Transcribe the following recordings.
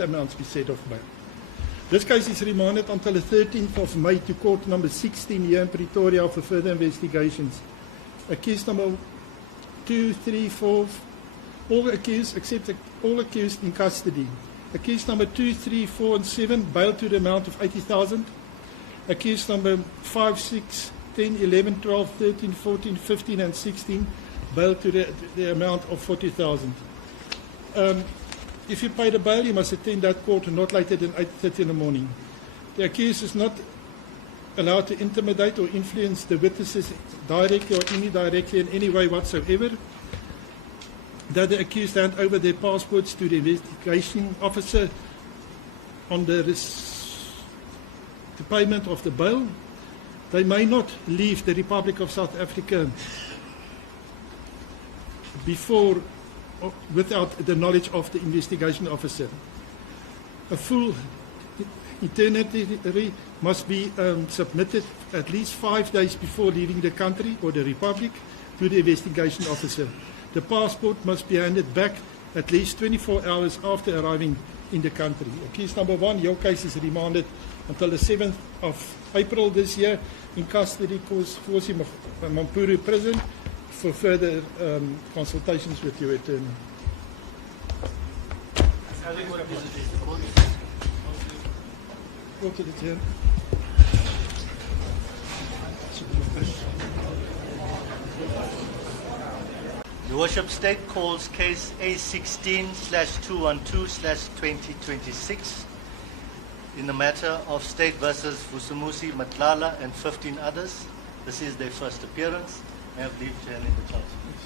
amounts be set off bail. This case is remanded until the 13th of May to court number 16 here in Pretoria for further investigations. Accused number 2, 3, 4, all accused except all accused in custody. Accused number 2, 3, 4 and 7 bail to the amount of 80,000. Accused number 5, 6, 10, 11, 12, 13, 14, 15 and 16 bail to the amount of 40,000. If you pay the bail, you must attend that court not later than 8:30 in the morning. The accused is not allowed to intimidate or influence the witnesses directly or indirectly in any way whatsoever. That the accused hand over their passports to the investigation officer on the payment of the bail. They may not leave the Republic of South Africa without the knowledge of the investigation officer. A full itinerary must be submitted at least 5 days before leaving the country or the Republic to the investigation officer. The passport must be handed back at least 24 hours after arriving in the country. Case number 1, your case is remanded until the 7th of April this year in custody Vusimuzi prison for further consultations with your attorney. Go to the chair. Your Worship, State calls case A16/212/2026 in the matter of State versus Vusimuzi Matlala and 15 others. This is their first appearance. May I have leave to hand in the charge, please.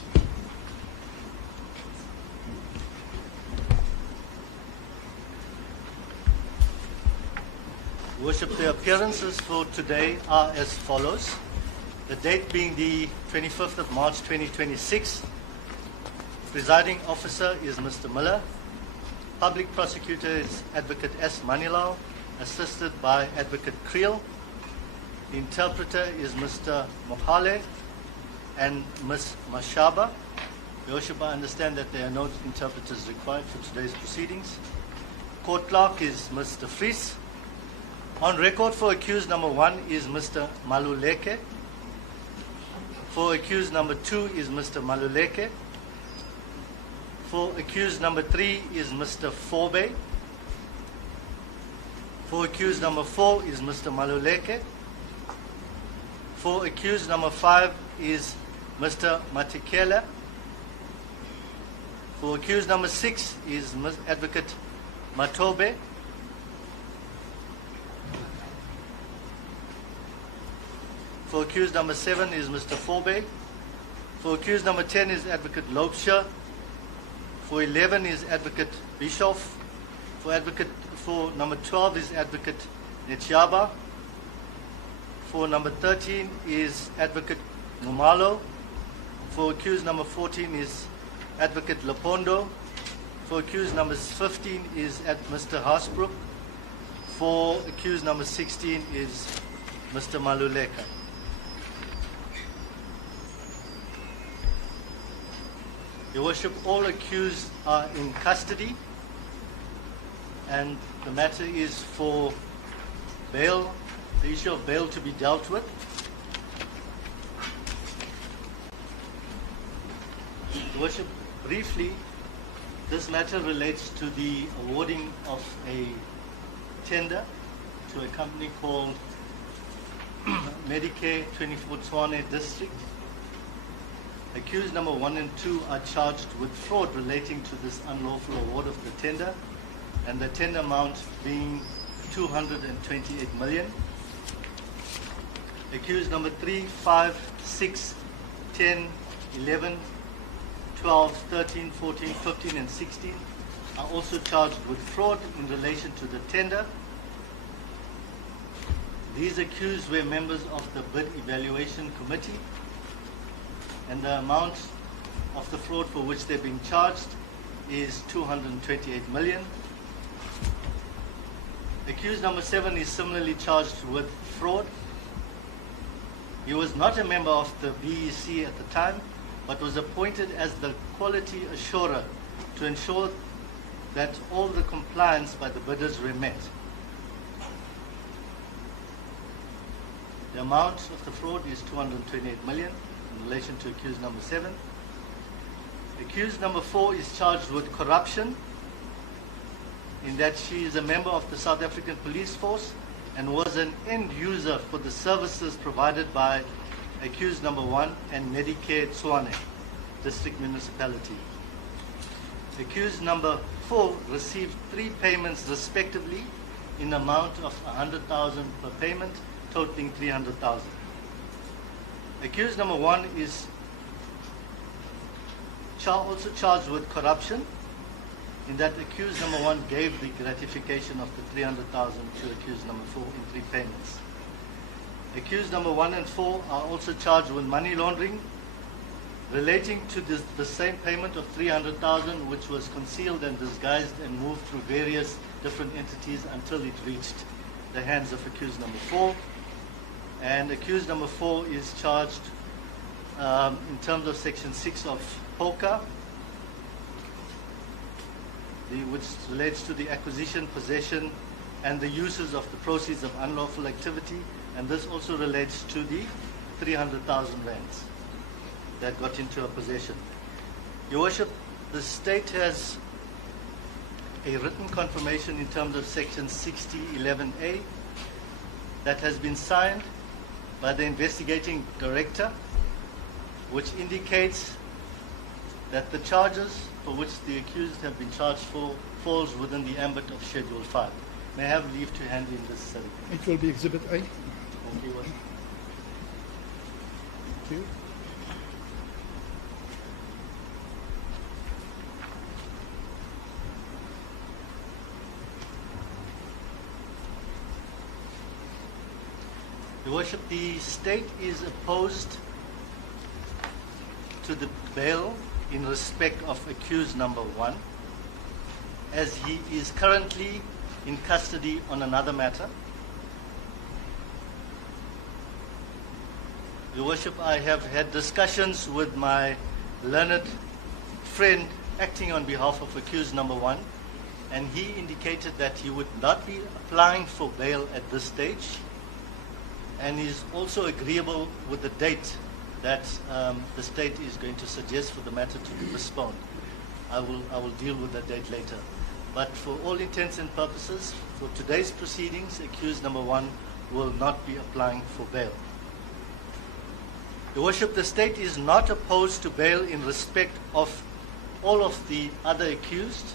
Your Worship, the appearances for today are as follows. The date being the 25th of March 2026. Presiding officer is Mr. Miller. Public prosecutor is Advocate S. Manilau, assisted by Advocate Creel. The interpreter is Mr. Mohale and Ms. Mashaba. Your Worship, I understand that there are no interpreters required for today's proceedings. Court clerk is Mr. Fries. On record for accused number 1 is Mr. Maluleke. For accused number 2 is Mr. Maluleke. For accused number 3 is Mr. Fobe. For accused number 4 is Mr. Maluleke. For accused number 5 is Mr. Matikela. For accused number 6 is Advocate Matobe. For accused number 7 is Mr. Fobe. For accused number 10 is Advocate Lobsher. For 11 is Advocate Bischoff. For number 12 is Advocate Netjaba. For number 13 is Advocate Numalo. For accused number 14 is Advocate Lepondo. For accused number 15 is Mr. Haasbroek. For accused number 16 is Mr. Maluleka. Your Worship, all accused are in custody and the matter is for bail, the issue of bail to be dealt with. Your Worship, briefly, this matter relates to the awarding of a tender to a company called Medicare 24 Tshwane District. Accused number 1 and 2 are charged with fraud relating to this unlawful award of the tender, and the tender amount being 228 million. Accused number 3, 5, 6, 10, 11, 12, 13, 14, 15 and 16 are also charged with fraud in relation to the tender. These accused were members of the bid evaluation committee, and the amount of the fraud for which they're being charged is 228 million. Accused number 7 is similarly charged with fraud. He was not a member of the BEC at the time, but was appointed as the quality assurer to ensure that all the compliance by the bidders were met. The amount of the fraud is 228 million in relation to accused number 7. Accused number 4 is charged with corruption in that she is a member of the South African Police Force and was an end user for the services provided by accused number 1 and Medicare Tshwane District Municipality. Accused number 4 received 3 payments respectively in the amount of 100,000 per payment, totaling 300,000. Accused number 1 is also charged with corruption in that accused number 1 gave the gratification of the 300,000 to accused number 4 in 3 payments. Accused number 1 and 4 are also charged with money laundering relating to the same payment of 300,000, which was concealed and disguised and moved through various different entities until it reached the hands of accused number 4. And accused number 4 is charged in terms of section 6 of POCA, which relates to the acquisition, possession, and the uses of the proceeds of unlawful activity, and this also relates to the 300,000 rands that got into her possession. Your Worship, the state has a written confirmation in terms of section 6011A that has been signed by the investigating director, which indicates that the charges for which the accused have been charged for falls within the ambit of Schedule 5. May I have leave to hand in this certificate? It will be Exhibit A. Thank you. Thank you. Your Worship, the state is opposed to the bail in respect of accused number 1, as he is currently in custody on another matter. Your Worship, I have had discussions with my learned friend acting on behalf of accused number 1, and he indicated that he would not be applying for bail at this stage, and is also agreeable with the date that the state is going to suggest for the matter to be postponed. I will deal with that date later. But for all intents and purposes, for today's proceedings, accused number 1 will not be applying for bail. Your Worship, the state is not opposed to bail in respect of all of the other accused,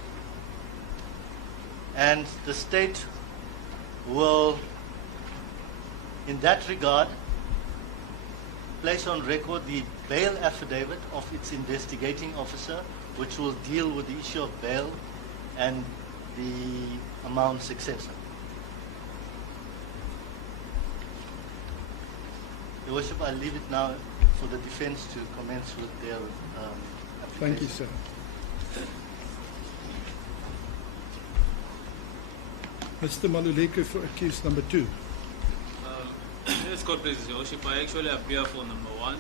and the state will, in that regard, place on record the bail affidavit of its investigating officer, which will deal with the issue of bail and the amounts, etc. Your Worship, I leave it now for the defense to commence with their application. Thank you, sir. Mr. Maluleke for accused number 2. Yes, God bless Your Worship. I actually appear for number 1,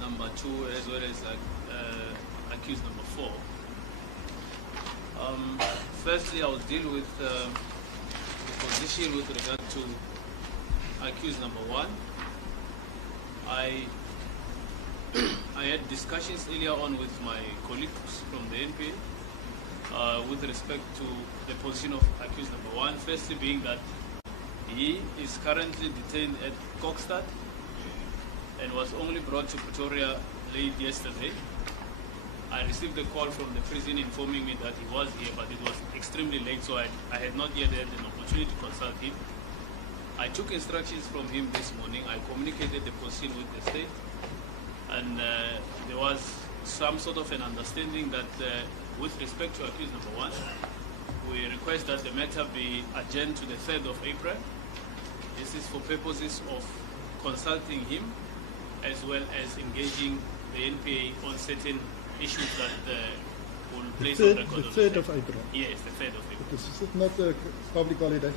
number 2, as well as accused number 4. Firstly, I will deal with the position with regard to accused number 1. I had discussions earlier on with my colleagues from the NPA with respect to the position of accused number 1. Firstly, being that he is currently detained at Kokstad and was only brought to Pretoria late yesterday. I received a call from the prison informing me that he was here, but it was extremely late, so I had not yet had an opportunity to consult him. I took instructions from him this morning. I communicated the position with the state, and there was some sort of an understanding that with respect to accused number 1, we request that the matter be adjourned to the 3rd of April. This is for purposes of consulting him as well as engaging the NPA on certain issues that will place on record. The 3rd of April? Yes, the 3rd of April. Is it not a public holiday?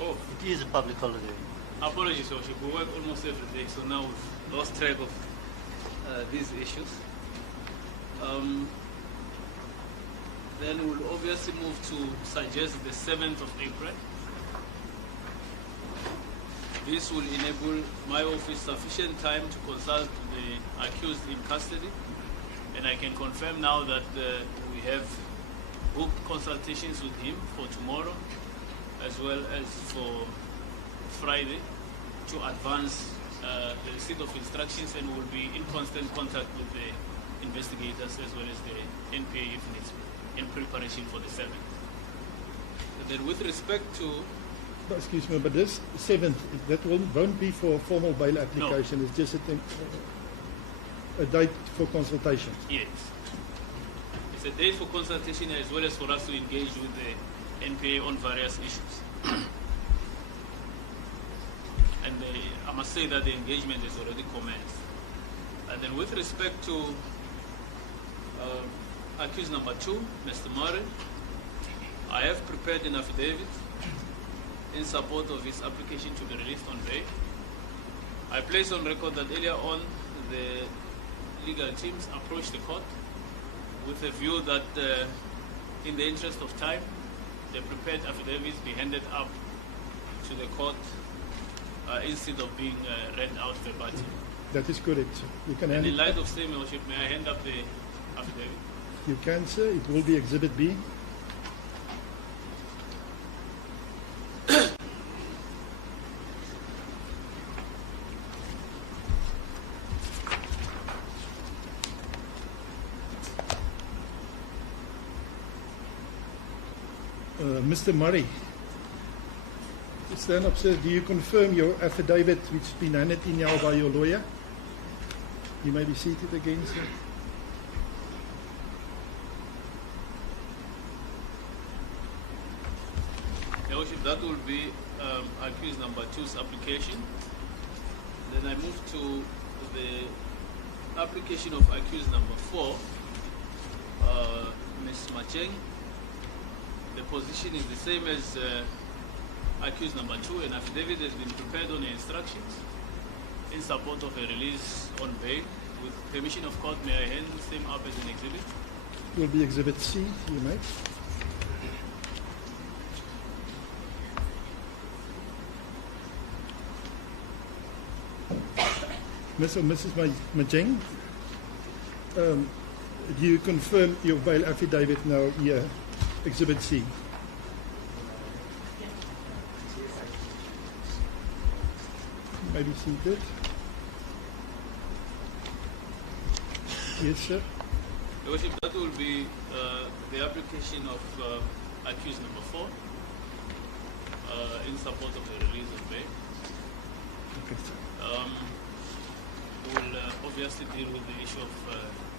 Oh, It is a public holiday. apologies, Your Worship. We work almost every day, so now we've lost track of these issues. Then we'll obviously move to suggest the 7th of April. This will enable my office sufficient time to consult the accused in custody, and I can confirm now that we have booked consultations with him for tomorrow as well as for Friday to advance the receipt of instructions, and will be in constant contact with the investigators as well as the NPA if needs be, in preparation for the 7th. And then with respect to... Excuse me, but this 7th, that won't be for a formal bail application. No. It's just a date for consultation. Yes. It's a date for consultation as well as for us to engage with the NPA on various issues. And I must say that the engagement is already commenced. And then with respect to accused number 2, Mr. Murray, I have prepared an affidavit in support of his application to be released on bail. I place on record that earlier on the legal teams approached the court with a view that in the interest of time, the prepared affidavits be handed up to the court instead of being read out verbatim. That is correct, sir. You can hand in light of same ownership, may I hand up the affidavit? You can, sir. It will be Exhibit B. Mr. Murray, stand up, sir. Do you confirm your affidavit which has been handed in now by your lawyer? You may be seated again, sir. Your Worship, that will be accused number 2's application. Then I move to the application of accused number 4, Ms. Macheng. The position is the same as accused number 2. An affidavit has been prepared on the instructions in support of a release on bail. With permission of court, may I hand the same up as an exhibit? It will be Exhibit C, you may. Mr. and Mrs. Majeng, do you confirm your bail affidavit now here, Exhibit C? You may be seated. Yes, sir. Your Worship, that will be the application of accused number 4 in support of the release of bail. Okay, sir. We'll obviously deal with the issue of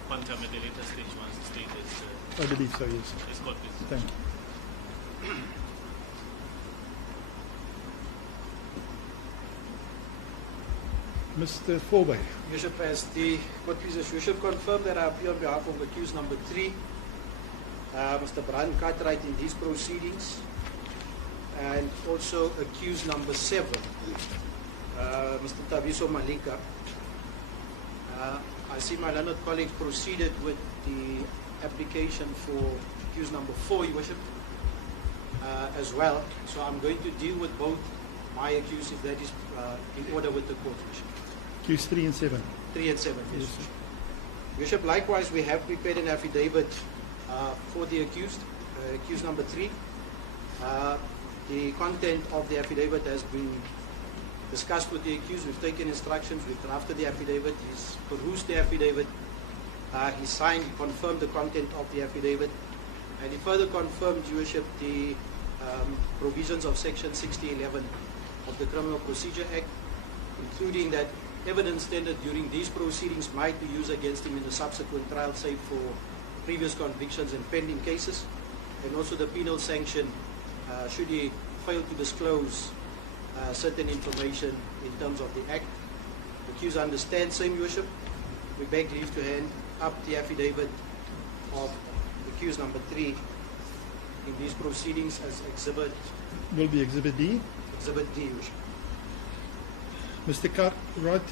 quantum at a later stage once the state is I believe so, yes, sir. court business. Thank you. Mr. Forbay. Worship, as the court pleases, Worship, confirm that I appear on behalf of accused number 3, Mr. Brian Cartwright, in these proceedings, and also accused number 7, Mr. Tabiso Malika. I see my learned colleague proceeded with the application for accused number 4, Your Worship, as well. So I'm going to deal with both my accused, if that is in order with the court, Your Worship. Accused 3 and 7. 3 and 7, yes. Yes, sir. Your Worship, likewise, we have prepared an affidavit for the accused, accused number 3. The content of the affidavit has been discussed with the accused. We've taken instructions, we've drafted the affidavit, he's perused the affidavit, he signed, confirmed the content of the affidavit, and he further confirmed, Your Worship, the provisions of Section 6011 of the Criminal Procedure Act, including that evidence tendered during these proceedings might be used against him in the subsequent trial, save for previous convictions and pending cases, and also the penal sanction should he fail to disclose certain information in terms of the Act. The accused understands same, Your Worship. We beg leave to hand up the affidavit of accused number 3 in these proceedings as exhibit. Will be Exhibit D. Exhibit D, Your Worship. Mr. Cartwright,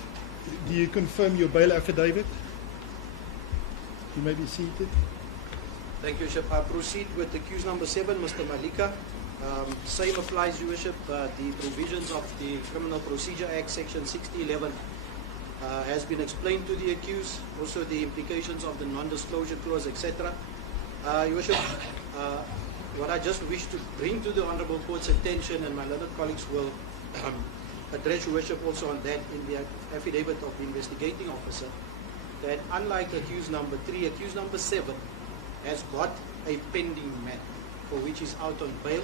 do you confirm your bail affidavit? You may be seated. Thank you, Your Worship. I proceed with accused number 7, Mr. Malika. Same applies, Your Worship. The provisions of the Criminal Procedure Act, Section 6011, has been explained to the accused. Also, the implications of the non-disclosure clause, etc. Your Worship, what I just wish to bring to the Honourable Court's attention, and my learned colleagues will address Your Worship also on that in the affidavit of the investigating officer, that unlike accused number 3, accused number 7 has got a pending matter for which is out on bail.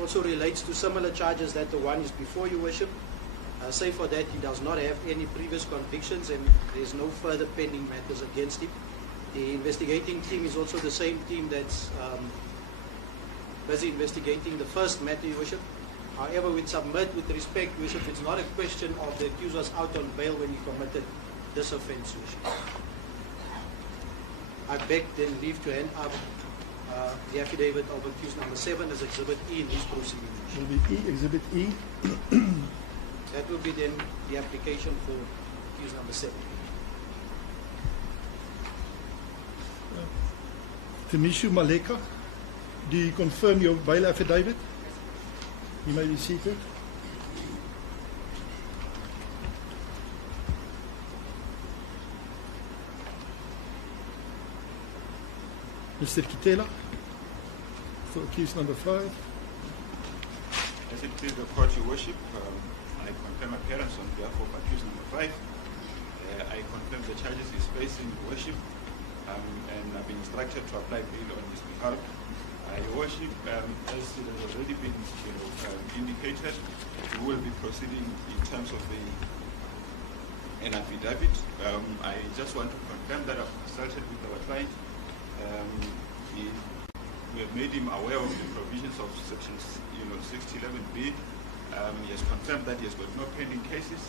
Also relates to similar charges that the one is before Your Worship. Save for that, he does not have any previous convictions and there is no further pending matters against him. The investigating team is also the same team that's busy investigating the first matter, Your Worship. However, we submit with respect, Your Worship, it's not a question of the accused was out on bail when he committed this offence, Your Worship. I beg then leave to hand up the affidavit of accused number 7 as Exhibit E in this proceeding. Will be E, Exhibit E. That will be then the application for accused number 7. Vusimuzi Matlala, do you confirm your bail affidavit? You may be seated. Mr. Kitela, for accused number 5. As it please the court, Your Worship, I confirm appearance on behalf of accused number 5. I confirm the charges he's facing, Your Worship, and I've been instructed to apply bail on his behalf. Your Worship, as it has already been indicated, we will be proceeding in terms of an affidavit. I just want to confirm that I've consulted with our client. We have made him aware of the provisions of Section 6011B. He has confirmed that he has got no pending cases,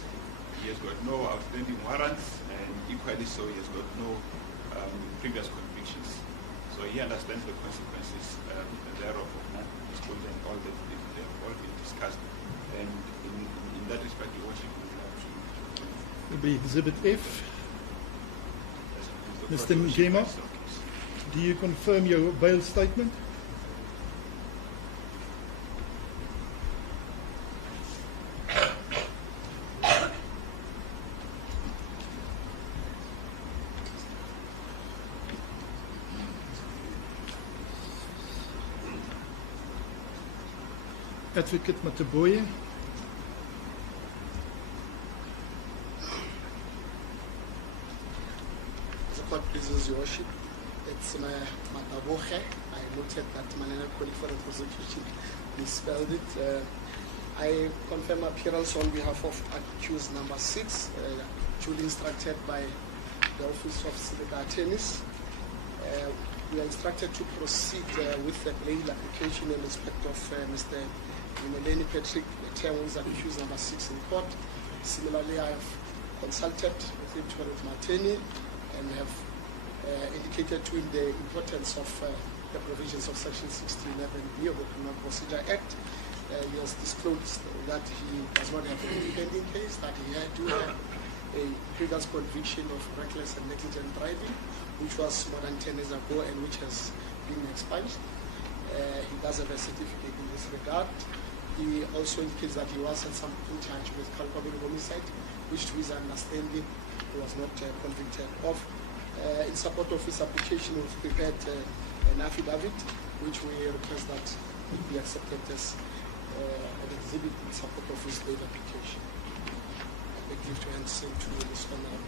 he has got no outstanding warrants, and equally so, he has got no previous convictions. So he understands the consequences thereof of non-disclosure and all that they have all been discussed. And in that respect, Your Worship, Will be Exhibit F. Mr. Ngema, do you confirm your bail statement? Advocate Mataboye. The court pleases Your Worship. It's Mataboye. I noted that my colleague for the prosecution misspelled it. I confirm appearance on behalf of accused number 6, duly instructed by the Office of Civil Attorneys. We are instructed to proceed with the bail application in respect of Mr. Patrick Tshwane, accused number 6 in court. Similarly, I have consulted with him to my attorney and have indicated to him the importance of the provisions of Section 6011B of the Criminal Procedure Act. He has disclosed that he does not have any pending case, that he do have a previous conviction of reckless and negligent driving, which was more than 10 years ago and which has been expunged. He does have a certificate in this regard. He also indicates that he was at some point charged with culpable homicide, which to his understanding he was not convicted of. In support of his application, we've prepared an affidavit, which we request that it be accepted as an exhibit in support of his bail application. I give to hand same to this honorable.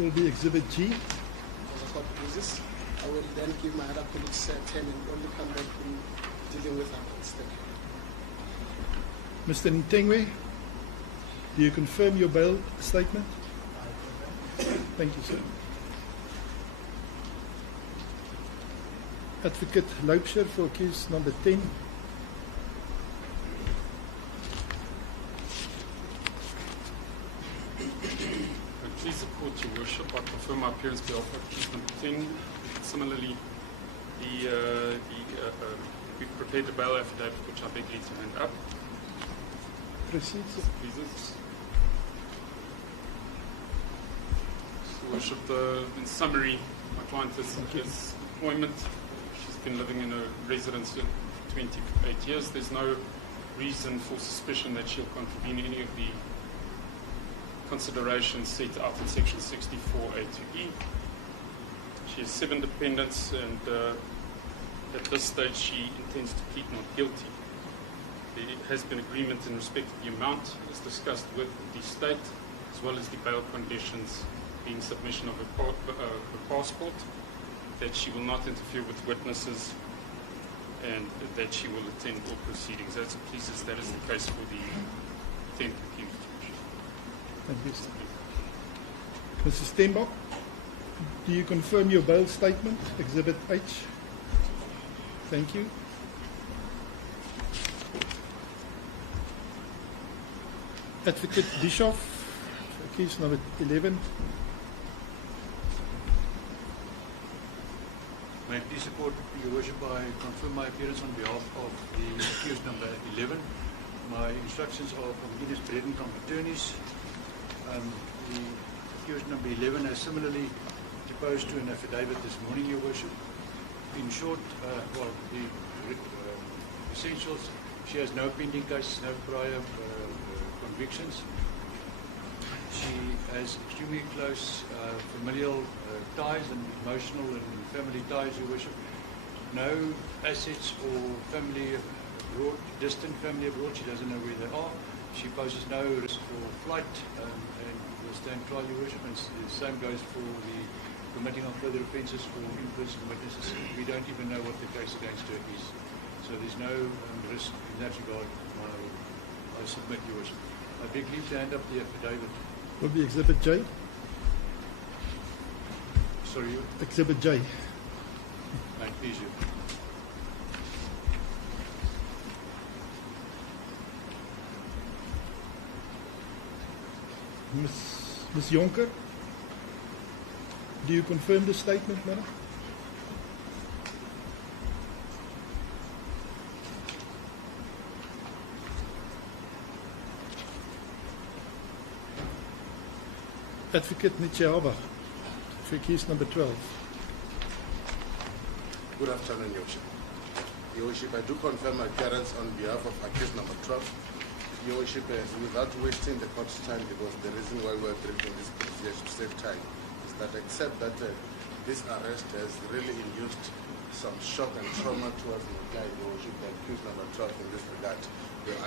Will be Exhibit G. For the court pleases, I will then give my other colleagues 10 and only come back in dealing with others. Thank you. Mr. Ntengwe, do you confirm your bail statement? Thank you, sir. Advocate Loubser for accused number 10. Please support Your Worship. I confirm my appearance behalf of accused number 10. Similarly, we've prepared the bail affidavit, which I beg you to hand up. Proceed, sir. Please. Your Worship, in summary, my client has employment. She's been living in a residence for 28 years. There's no reason for suspicion that she'll contravene any of the considerations set out in section 64A to E. She has 7 dependents, and at this stage she intends to plead not guilty. There has been agreement in respect to the amount as discussed with the state, as well as the bail conditions being submission of her passport, that she will not interfere with witnesses, and that she will attend all proceedings. As it pleases, that is the case for the 10th accused. Thank you, sir. Mrs. Steenbok, do you confirm your bail statement, Exhibit H? Thank you. Advocate Bischoff, accused number 11. May I please support Your Worship, I confirm my appearance on behalf of the accused number 11. My instructions are from Guinness Breton from attorneys. The accused number 11 has similarly deposed to an affidavit this morning, Your Worship. In short, the essentials, she has no pending cases, no prior convictions. She has extremely close familial ties and emotional and family ties, Your Worship. No assets or family abroad, distant family abroad. She doesn't know where they are. She poses no risk for flight and will stand trial, Your Worship. And the same goes for the committing of further offences for in-person witnesses. We don't even know what the case against her is. So there's no risk in that regard. I submit, Your Worship. I beg leave to hand up the affidavit. Will be Exhibit J? Sorry, Your Exhibit J. May it please you. Ms. Jonker, do you confirm the statement, madam? Advocate Nichiaba, for case number 12. Good afternoon, Your Worship. Your Worship, I do confirm my appearance on behalf of accused number 12. Your Worship, without wasting the court's time, because the reason why we're briefing this procedure to save time is that except that this arrest has really induced some shock and trauma towards my client, Your Worship, the accused number 12 in this regard.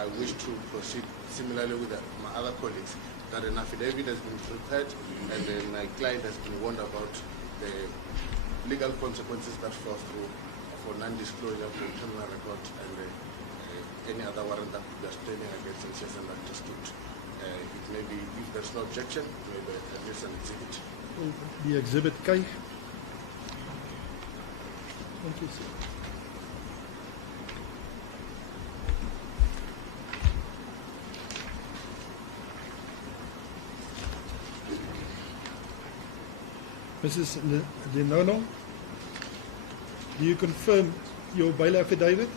I wish to proceed similarly with my other colleagues, that an affidavit has been prepared and my client has been warned about the legal consequences that flow through for non-disclosure for criminal record and any other warrant that could be standing against him says and understood. It may be, if there's no objection, maybe at least an exhibit. The Exhibit K. Thank you, sir. Mrs. Lenono, do you confirm your bail affidavit?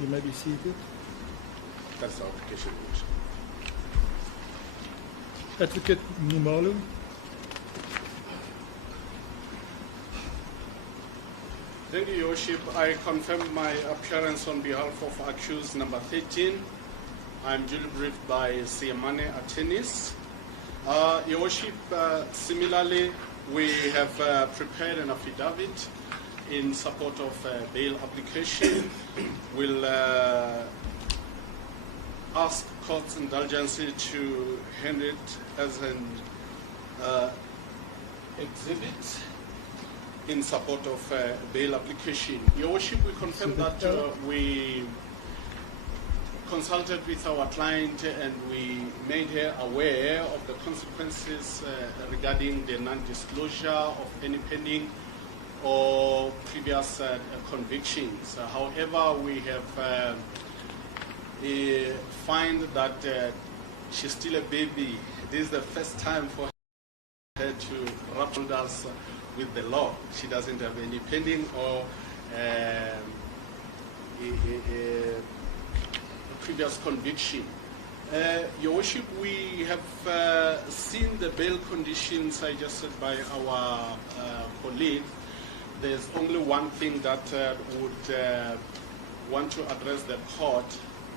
You may be seated. That's the application. Advocate Numalu. Thank you, Your Worship. I confirm my appearance on behalf of accused number 13. I'm duly briefed by Siamane attorneys. Your Worship, similarly, we have prepared an affidavit in support of bail application. We'll ask court's indulgence to hand it as an exhibit in support of bail application. Your Worship, we confirm that we consulted with our client and we made her aware of the consequences regarding the non-disclosure of any pending or previous convictions. However, we have find that she's still a baby. This is the first time for her to rub shoulders with the law. She doesn't have any pending or previous conviction. Your Worship, we have seen the bail conditions suggested by our colleague. There's only one thing that would want to address the court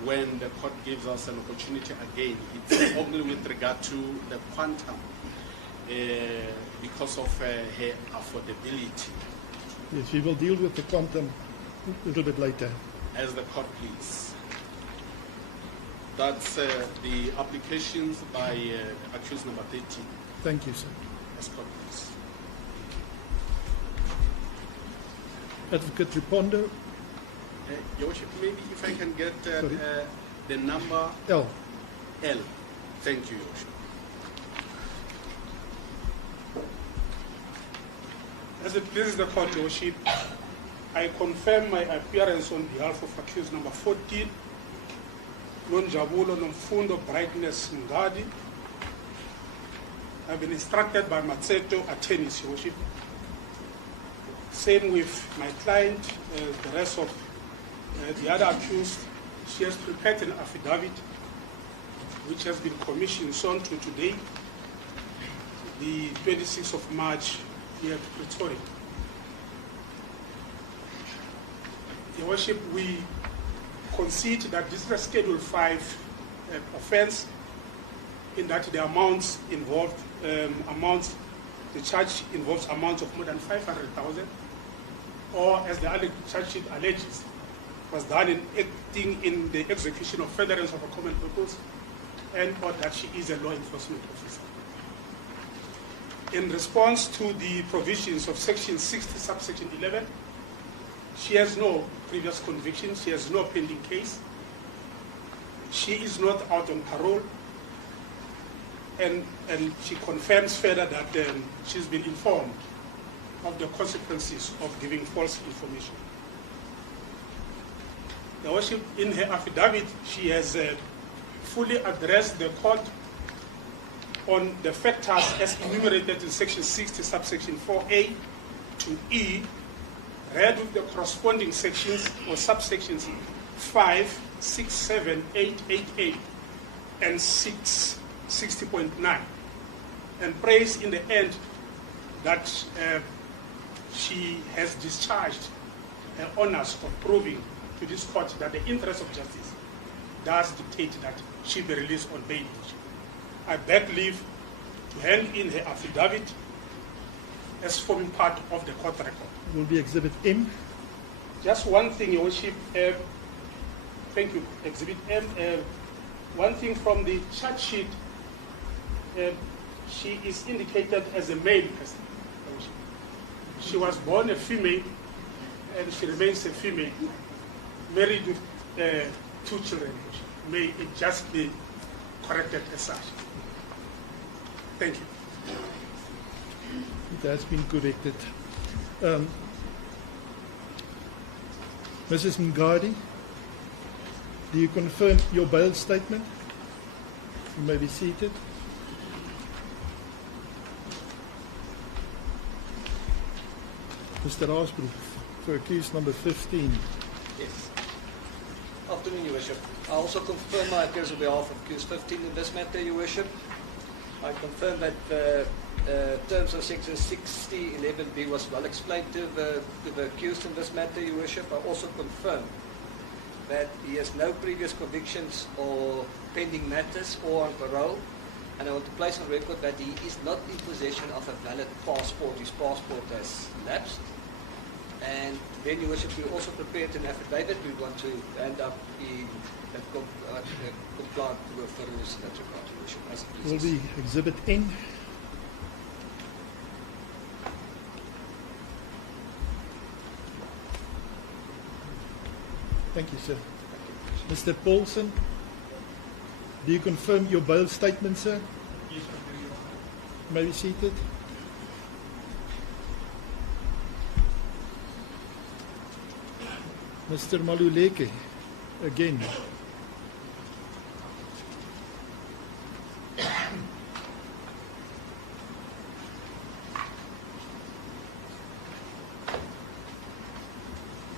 when the court gives us an opportunity again. It's only with regard to the quantum because of her affordability. Yes, we will deal with the quantum a little bit later. As the court please. That's the applications by accused number 13. Thank you, sir. As court please. Advocate Ripondo, Your Worship, maybe if I can get the number L. L. Thank you, Your Worship. As it pleases the court, Your Worship, I confirm my appearance on behalf of accused number 14, Nonjabulo Nomfundo Brightness Ngadi. I've been instructed by Matseto attorneys, Your Worship. Same with my client, the rest of the other accused. She has prepared an affidavit which has been commissioned on to today, the 26th of March here at Pretoria. Your Worship, we concede that this is a Schedule 5 offense, in that the amounts involved, the charge involves amounts of more than 500,000, or as the other charge sheet alleges, was done in acting in the execution of furtherance of a common purpose, and or that she is a law enforcement officer. In response to the provisions of Section 60, subsection 11, she has no previous conviction, she has no pending case, she is not out on parole, and she confirms further that she's been informed of the consequences of giving false information. Your Worship, in her affidavit, she has fully addressed the court on the factors as enumerated in Section 60, subsection 4A to E, read with the corresponding sections or subsections 5, 6, 7, 8, 8A, and 6, 60.9, and prays in the end that she has discharged her honors of proving to this court that the interest of justice does dictate that she be released on bail. I beg leave to hand in her affidavit as forming part of the court record. Will be Exhibit M. Just one thing, Your Worship. Thank you, Exhibit M. One thing from the charge sheet, she is indicated as a male person. She was born a female, and she remains a female, married with 2 children. May it just be corrected as such. Thank you. It has been corrected. Mrs. Ngadi, do you confirm your bail statement? You may be seated. Mr. Asbrook, for accused number 15. Yes. Afternoon, Your Worship. I also confirm my appearance on behalf of accused 15 in this matter, Your Worship. I confirm that the terms of Section 60(11)(b) was well explained to the accused in this matter, Your Worship. I also confirm that he has no previous convictions or pending matters or on parole. And I want to place on record that he is not in possession of a valid passport. His passport has lapsed. And then, Your Worship, we also prepared an affidavit we want to hand up in compliant with furtherance in that regard, Your Worship. As it Will pleases. be Exhibit N. Thank you, sir. Mr. Paulson, do you confirm your bail statement, sir? Yes, I do, Your Honor. You may be seated. Mr. Maluleke, again.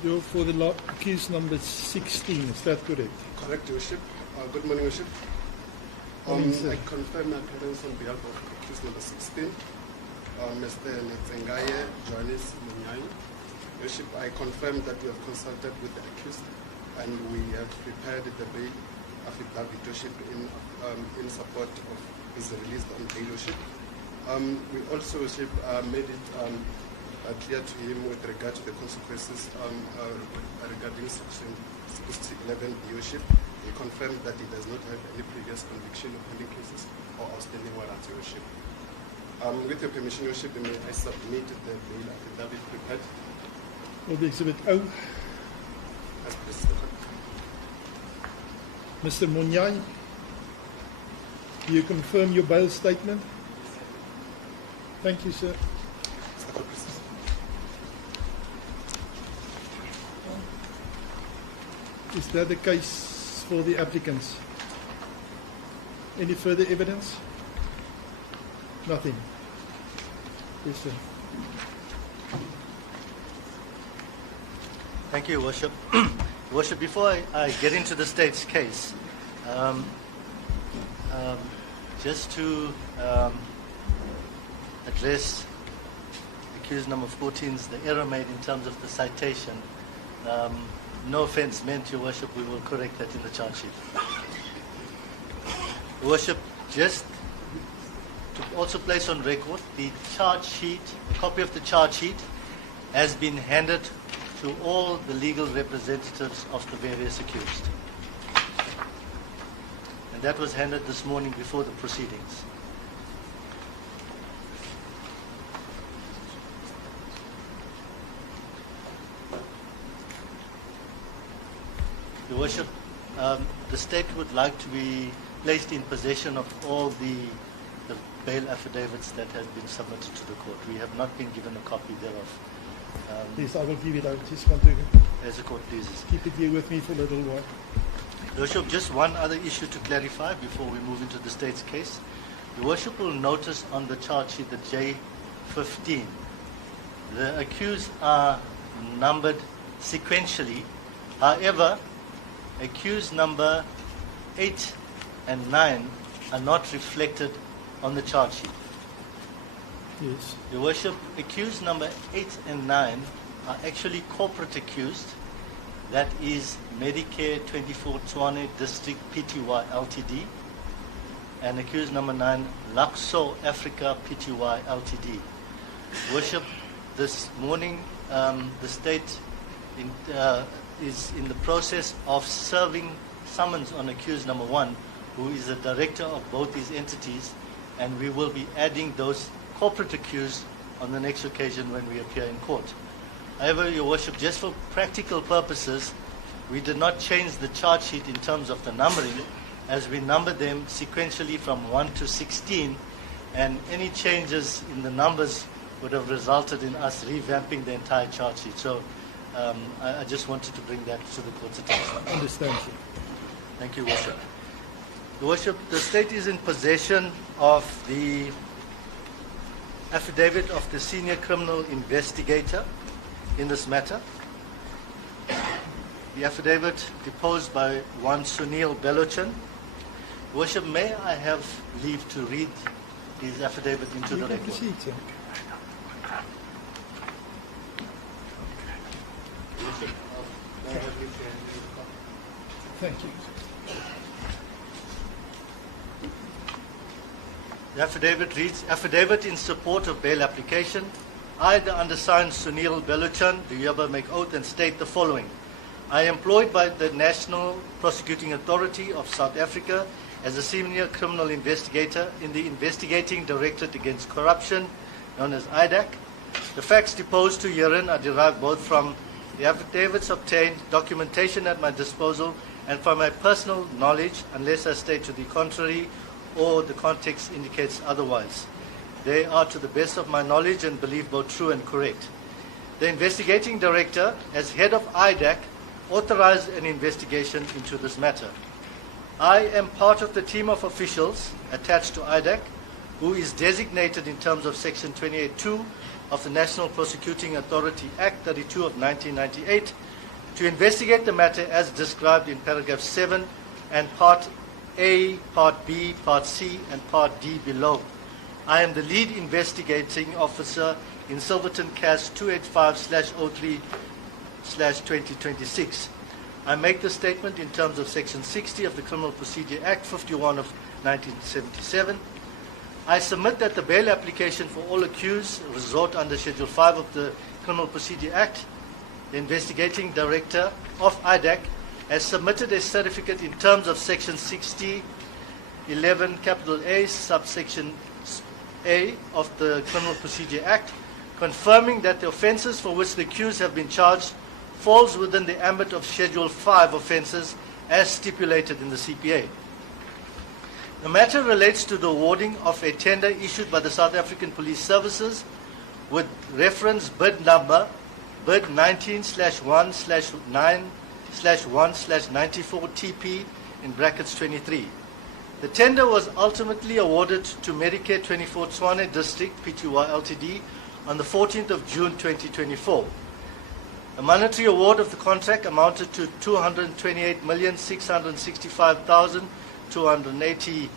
You're for the accused number 16, is that correct? Correct, Your Worship. Good morning, Your Worship. sir. I confirm my appearance on behalf of accused number 16, Mr. Netsengaye Johannes Munyai. Worship, I confirm that we have consulted with the accused and we have prepared the bail affidavit worship in support of his release on bail worship. We also worship, made it clear to him with regard to the consequences regarding section 611 worship. He confirmed that he does not have any previous conviction of pending cases or outstanding warrants, Your Worship. With your permission, Your Worship, may I submit the bail affidavit prepared? Or the exhibit O. As presented. Mr. Munyai, do you confirm your bail statement? Thank you, sir. Is that the case for the applicants? Any further evidence? Nothing. Yes, sir. Thank you, Worship. Worship, before I get into the state's case, just to address accused number 14's, the error made in terms of the citation. No offense meant, Your Worship, we will correct that in the charge sheet. Your Worship, just to also place on record, the charge sheet, a copy of the charge sheet has been handed to all the legal representatives of the various accused. And that was handed this morning before the proceedings. Your Worship, the state would like to be placed in possession of all the bail affidavits that have been submitted to the court. We have not been given a copy thereof. Yes, I will give it. I just want to As the court pleases. keep it here with me for a little while. Your Worship, just one other issue to clarify before we move into the state's case. Your Worship will notice on the charge sheet, the J15, the accused are numbered sequentially. However, accused number 8 and 9 are not reflected on the charge sheet. Yes. Your Worship, accused number 8 and 9 are actually corporate accused. That is Medicare 24 Tshwane District Pty Ltd. And accused number 9, Luxo Africa Pty Ltd. Worship, this morning the state is in the process of serving summons on accused number 1, who is the director of both these entities, and we will be adding those corporate accused on the next occasion when we appear in court. However, Your Worship, just for practical purposes, we did not change the charge sheet in terms of the numbering, as we numbered them sequentially from 1 to 16, and any changes in the numbers would have resulted in us revamping the entire charge sheet. So I just wanted to bring that to the court's attention. Understand, sir. Thank you, Worship. Your Worship, the state is in possession of the affidavit of the senior criminal investigator in this matter. The affidavit deposed by one Sunil Belochan. Worship, may I have leave to read his affidavit into the record? Proceed, sir. Thank you. The affidavit reads, affidavit in support of bail application. I, the undersigned Sunil Belochan, do hereby make oath and state the following. I am employed by the National Prosecuting Authority of South Africa as a senior criminal investigator in the Investigating Directorate Against Corruption, known as IDAC. The facts deposed to herein are derived both from the affidavits obtained, documentation at my disposal, and from my personal knowledge, unless I state to the contrary or the context indicates otherwise. They are, to the best of my knowledge and belief, both true and correct. The investigating director, as head of IDAC, authorized an investigation into this matter. I am part of the team of officials attached to IDAC, who is designated in terms of Section 28(2) of the National Prosecuting Authority Act 32 of 1998 to investigate the matter as described in paragraph 7 and part A, Part B, Part C, and Part D below. I am the lead investigating officer in Silverton CAS 285/03/2026. I make the statement in terms of Section 60 of the Criminal Procedure Act 51 of 1977. I submit that the bail application for all accused resort under Schedule 5 of the Criminal Procedure Act. The investigating director of IDAC has submitted a certificate in terms of Section 60(11) capital A subsection A of the Criminal Procedure Act, confirming that the offences for which the accused have been charged falls within the ambit of Schedule 5 offences as stipulated in the CPA. The matter relates to the awarding of a tender issued by the South African Police Services with reference bid number bid 19/1/9/1/94 TP in (23). The tender was ultimately awarded to Medicare 24 Tshwane District Pty Ltd on the 14th of June 2024. The monetary award of the contract amounted to 228,665,280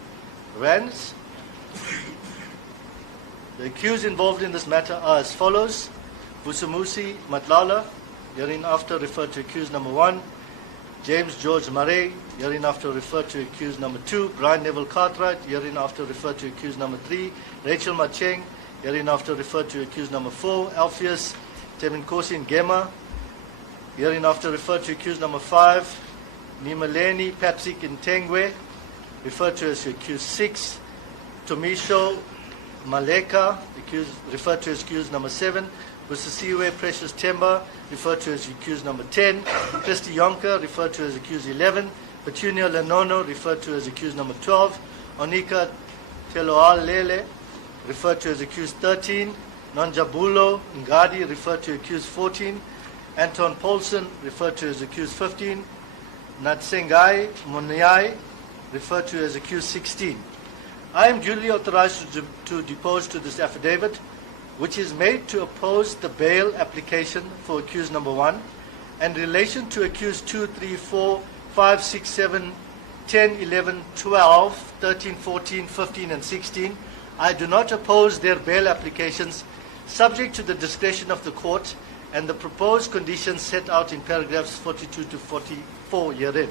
rands. The accused involved in this matter are as follows: Vusimuzi Matlala, hereinafter referred to accused number 1; James George Murray, hereinafter referred to accused number 2; Brian Neville Cartwright, hereinafter referred to accused number 3; Rachel Macheng, hereinafter referred to accused number 4; Alpheus Teminkosi Ngema, hereinafter referred to accused number 5; Nimaleni Patrick Ntengwe, referred to as accused 6; Tomisho Maleka, referred to as accused number 7; Busisiwe Precious Temba, referred to as accused number 10; Christy Yonker, referred to as accused 11; Petunia Lenono, referred to as accused number 12; Onika Teloalele, referred to as accused 13; Nonjabulo Ngadi, referred to as accused 14; Anton Paulson, referred to as accused 15; Natsengai Muniai, referred to as accused 16. I am duly authorized to depose to this affidavit, which is made to oppose the bail application for accused number 1, and in relation to accused 2, 3, 4, 5, 6, 7, 10, 11, 12, 13, 14, 15, and 16. I do not oppose their bail applications, subject to the discretion of the court and the proposed conditions set out in paragraphs 42 to 44 herein.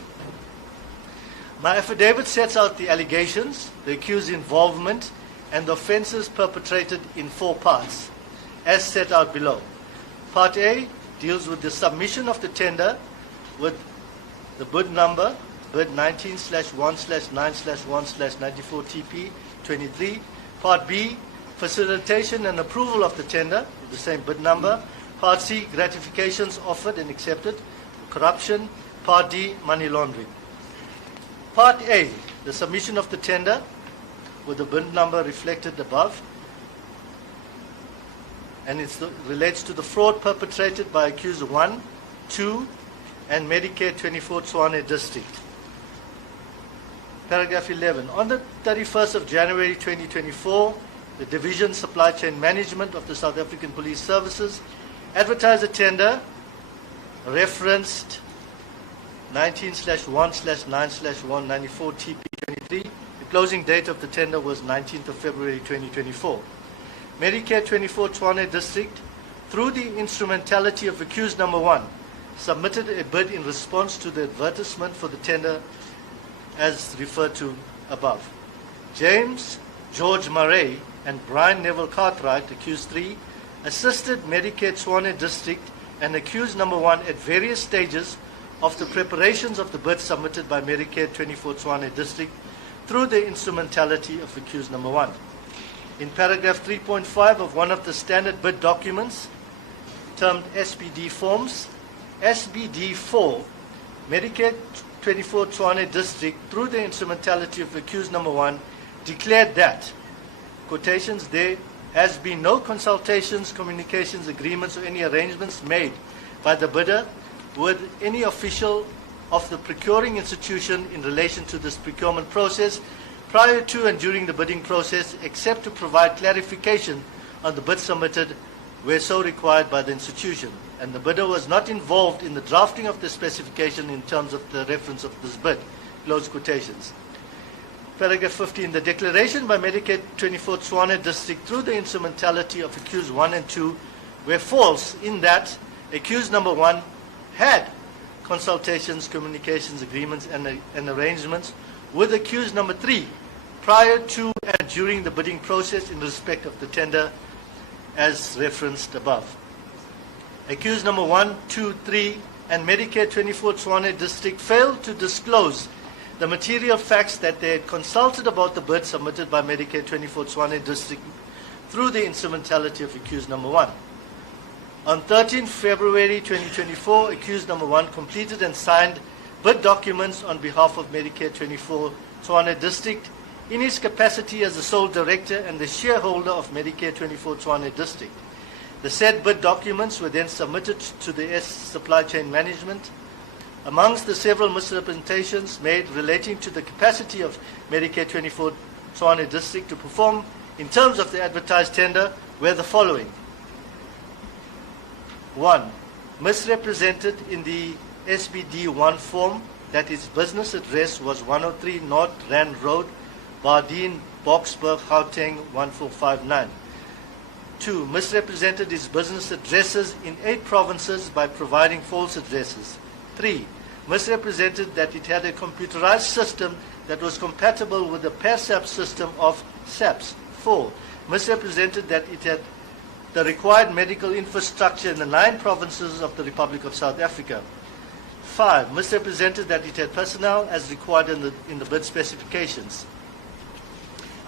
My affidavit sets out the allegations, the accused's involvement, and the offences perpetrated in 4 parts, as set out below. Part A deals with the submission of the tender with the bid number, bid 19/1/9/1/94 TP 23. Part B, facilitation and approval of the tender with the same bid number. Part C, gratifications offered and accepted, corruption. Part D, money laundering. Part A, the submission of the tender with the bid number reflected above, and it relates to the fraud perpetrated by accused 1, 2, and Medicare 24 Tshwane District. Paragraph 11. On the 31st of January 2024, the Division Supply Chain Management of the South African Police Services advertised a tender referenced 19/1/9/194 TP23. The closing date of the tender was 19th of February 2024. Medicare 24 Tshwane District, through the instrumentality of accused number 1, submitted a bid in response to the advertisement for the tender as referred to above. James George Murray and Brian Neville Cartwright, accused 3, assisted Medicare Tshwane District and accused number 1 at various stages of the preparations of the bid submitted by Medicare 24 Tshwane District through the instrumentality of accused number 1. In paragraph 3.5 of one of the standard bid documents, termed SBD forms, SBD 4, Medicare 24 Tshwane District, through the instrumentality of accused number 1, declared that, quotations, there has been no consultations, communications, agreements, or any arrangements made by the bidder with any official of the procuring institution in relation to this procurement process prior to and during the bidding process, except to provide clarification on the bid submitted where so required by the institution. And the bidder was not involved in the drafting of the specification in terms of the reference of this bid. Close quotations. Paragraph 15. The declaration by Medicare 24 Tshwane District through the instrumentality of accused 1 and 2 were false in that accused number 1 had consultations, communications, agreements and arrangements with accused number 3 prior to and during the bidding process in respect of the tender as referenced above. Accused number 1, 2, 3 and Medicare 24 Tshwane District failed to disclose the material facts that they had consulted about the bid submitted by Medicare 24 Tshwane District through the instrumentality of accused number 1. On 13 February 2024, accused number 1 completed and signed bid documents on behalf of Medicare 24 Tshwane District in his capacity as the sole director and the shareholder of Medicare 24 Tshwane District. The said bid documents were then submitted to the Supply Chain Management. Amongst the several misrepresentations made relating to the capacity of Medicare 24 Tshwane District to perform in terms of the advertised tender were the following. 1. Misrepresented in the SBD1 form that his business address was 103 North Rand Road, Bardeen, Boksburg, Gauteng 1459. 2. Misrepresented his business addresses in 8 provinces by providing false addresses. 3. Misrepresented that it had a computerized system that was compatible with the Saps system of Saps. 4. Misrepresented that it had the required medical infrastructure in the 9 provinces of the Republic of South Africa. 5. Misrepresented that it had personnel as required in the bid specifications.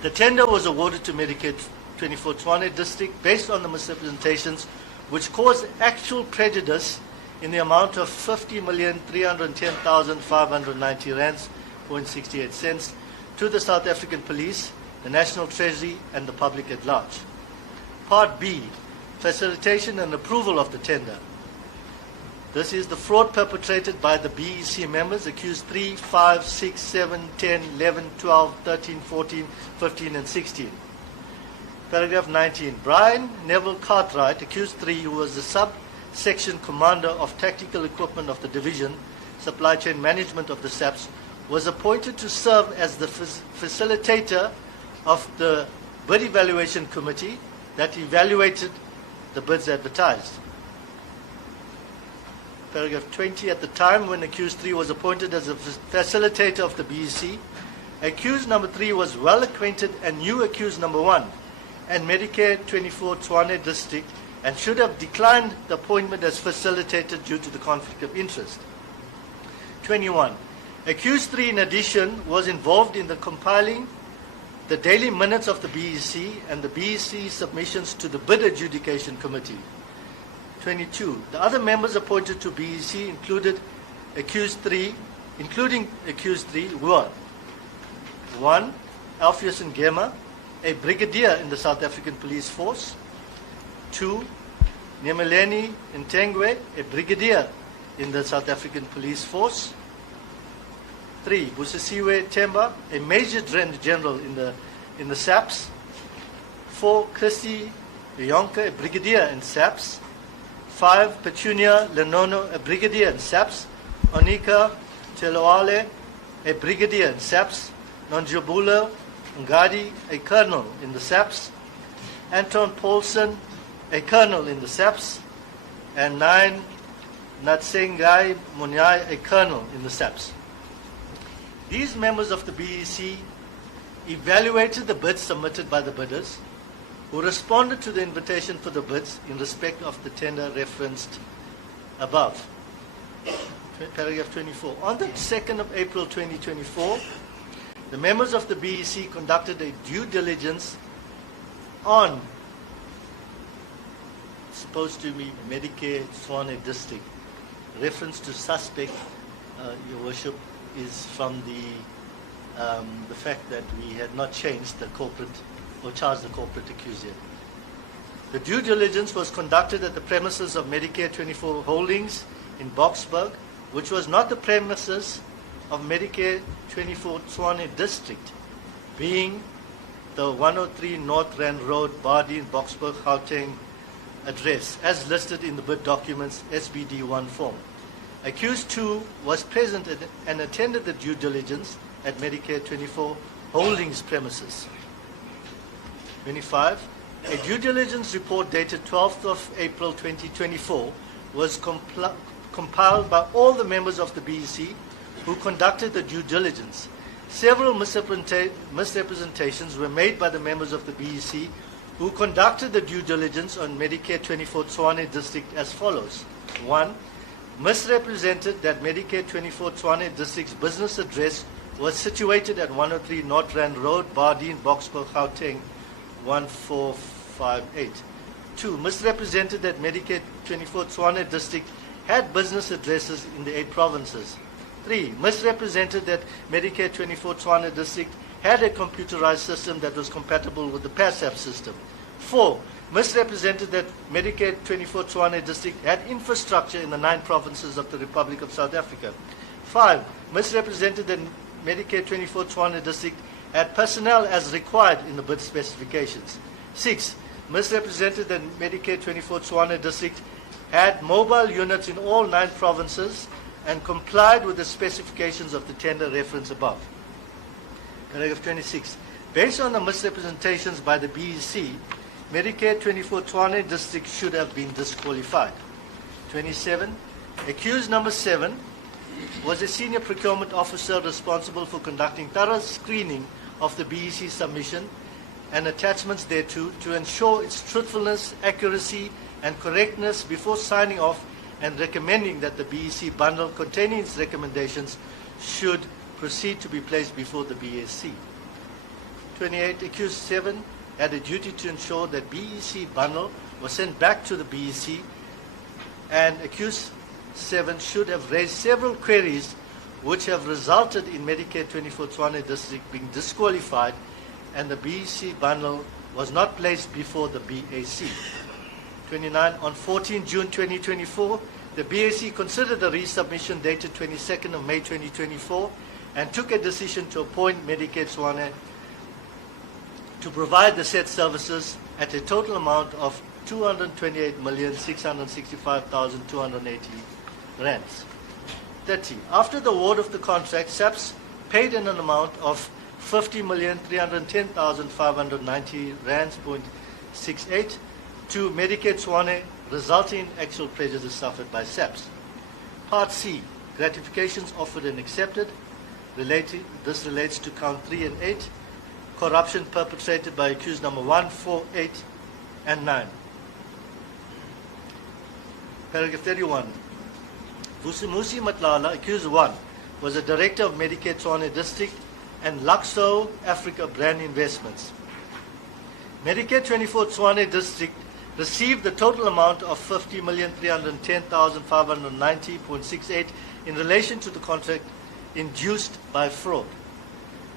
The tender was awarded to Medicare 24 Tshwane District based on the misrepresentations which caused actual prejudice in the amount of 50,310,590 rands, 0.68 cents to the South African Police, the National Treasury and the public at large. Part B, facilitation and approval of the tender. This is the fraud perpetrated by the BEC members accused 3, 5, 6, 7, 10, 11, 12, 13, 14, 15 and 16. Paragraph 19. Brian Neville Cartwright, accused 3, who was the subsection commander of tactical equipment of the division, supply chain management of the Saps, was appointed to serve as the facilitator of the bid evaluation committee that evaluated the bids advertised. Paragraph 20. At the time when accused 3 was appointed as a facilitator of the BEC, accused number 3 was well acquainted and knew accused number 1 and Medicare 24 Tshwane District and should have declined the appointment as facilitator due to the conflict of interest. 21. Accused 3 in addition was involved in the compiling the daily minutes of the BEC and the BEC submissions to the bid adjudication committee. 22. The other members appointed to BEC including accused 3 were 1. Alpheus Ngema, a brigadier in the South African Police Force. 2. Nemeleni Ntengwe, a brigadier in the South African Police Force. 3. Busisiwe Temba, a major general in the Saps. 4. Christy Yonka, a brigadier in Saps. 5. Petunia Lenono, a brigadier in Saps. Onika Teloale, a brigadier in Saps. Nonjabula Ngadi, a colonel in the Saps. Anton Paulson, a colonel in the Saps. And 9. Natsengai Munyai, a colonel in the Saps. These members of the BEC evaluated the bids submitted by the bidders, who responded to the invitation for the bids in respect of the tender referenced above. Paragraph 24. On the 2nd of April 2024, the members of the BEC conducted a due diligence on supposed to be Medicare Tshwane District. Reference to suspect, Your Worship, is from the fact that we had not changed the corporate or charged the corporate accused yet. The due diligence was conducted at the premises of Medicare 24 Holdings in Boksburg, which was not the premises of Medicare 24 Tshwane District, being the 103 North Rand Road, Bardeen, Boksburg, Gauteng address, as listed in the bid documents SBD1 form. Accused 2 was present and attended the due diligence at Medicare 24 Holdings premises. 25. A due diligence report dated 12th of April 2024 was compiled by all the members of the BEC who conducted the due diligence. Several misrepresentations were made by the members of the BEC who conducted the due diligence on Medicare 24 Tshwane District as follows. 1. Misrepresented that Medicare 24 Tshwane District's business address was situated at 103 North Rand Road, Bardeen, Boksburg, Gauteng, 1458. 2. Misrepresented that Medicare 24 Tshwane District had business addresses in the 8 provinces. 3. Misrepresented that Medicare 24 Tshwane District had a computerized system that was compatible with the Saps system. 4. Misrepresented that Medicare 24 Tshwane District had infrastructure in the 9 provinces of the Republic of South Africa. 5. Misrepresented that Medicare 24 Tshwane District had personnel as required in the bid specifications. 6. Misrepresented that Medicare 24 Tshwane District had mobile units in all 9 provinces and complied with the specifications of the tender reference above. Paragraph 26. Based on the misrepresentations by the BEC, Medicare 24 Tshwane District should have been disqualified. 27. Accused number 7 was a senior procurement officer responsible for conducting thorough screening of the BEC submission and attachments thereto to ensure its truthfulness, accuracy, and correctness before signing off and recommending that the BEC bundle containing its recommendations should proceed to be placed before the BEC. 28. Accused 7 had a duty to ensure that BEC bundle was sent back to the BEC, and accused 7 should have raised several queries which have resulted in Medicare 24 Tshwane District being disqualified and the BEC bundle was not placed before the BAC. 29. On 14 June 2024, the BAC considered the resubmission dated 22nd of May 2024 and took a decision to appoint Medicare Tshwane to provide the said services at a total amount of 228,665,280 rands. 30. After the award of the contract, Saps paid in an amount of 50,310,590 rands, 0.68 to Medicare Tshwane, resulting in actual prejudice suffered by Saps. Part C. Gratifications offered and accepted. This relates to count 3 and 8. Corruption perpetrated by accused number 1, 4, 8, and 9. Paragraph 31. Vusimuzi Matlala, accused 1, was a director of Medicare Tshwane District and Luxo Africa Brand Investments. Medicare 24 Tshwane District received the total amount of 50,310,590.68 in relation to the contract induced by fraud.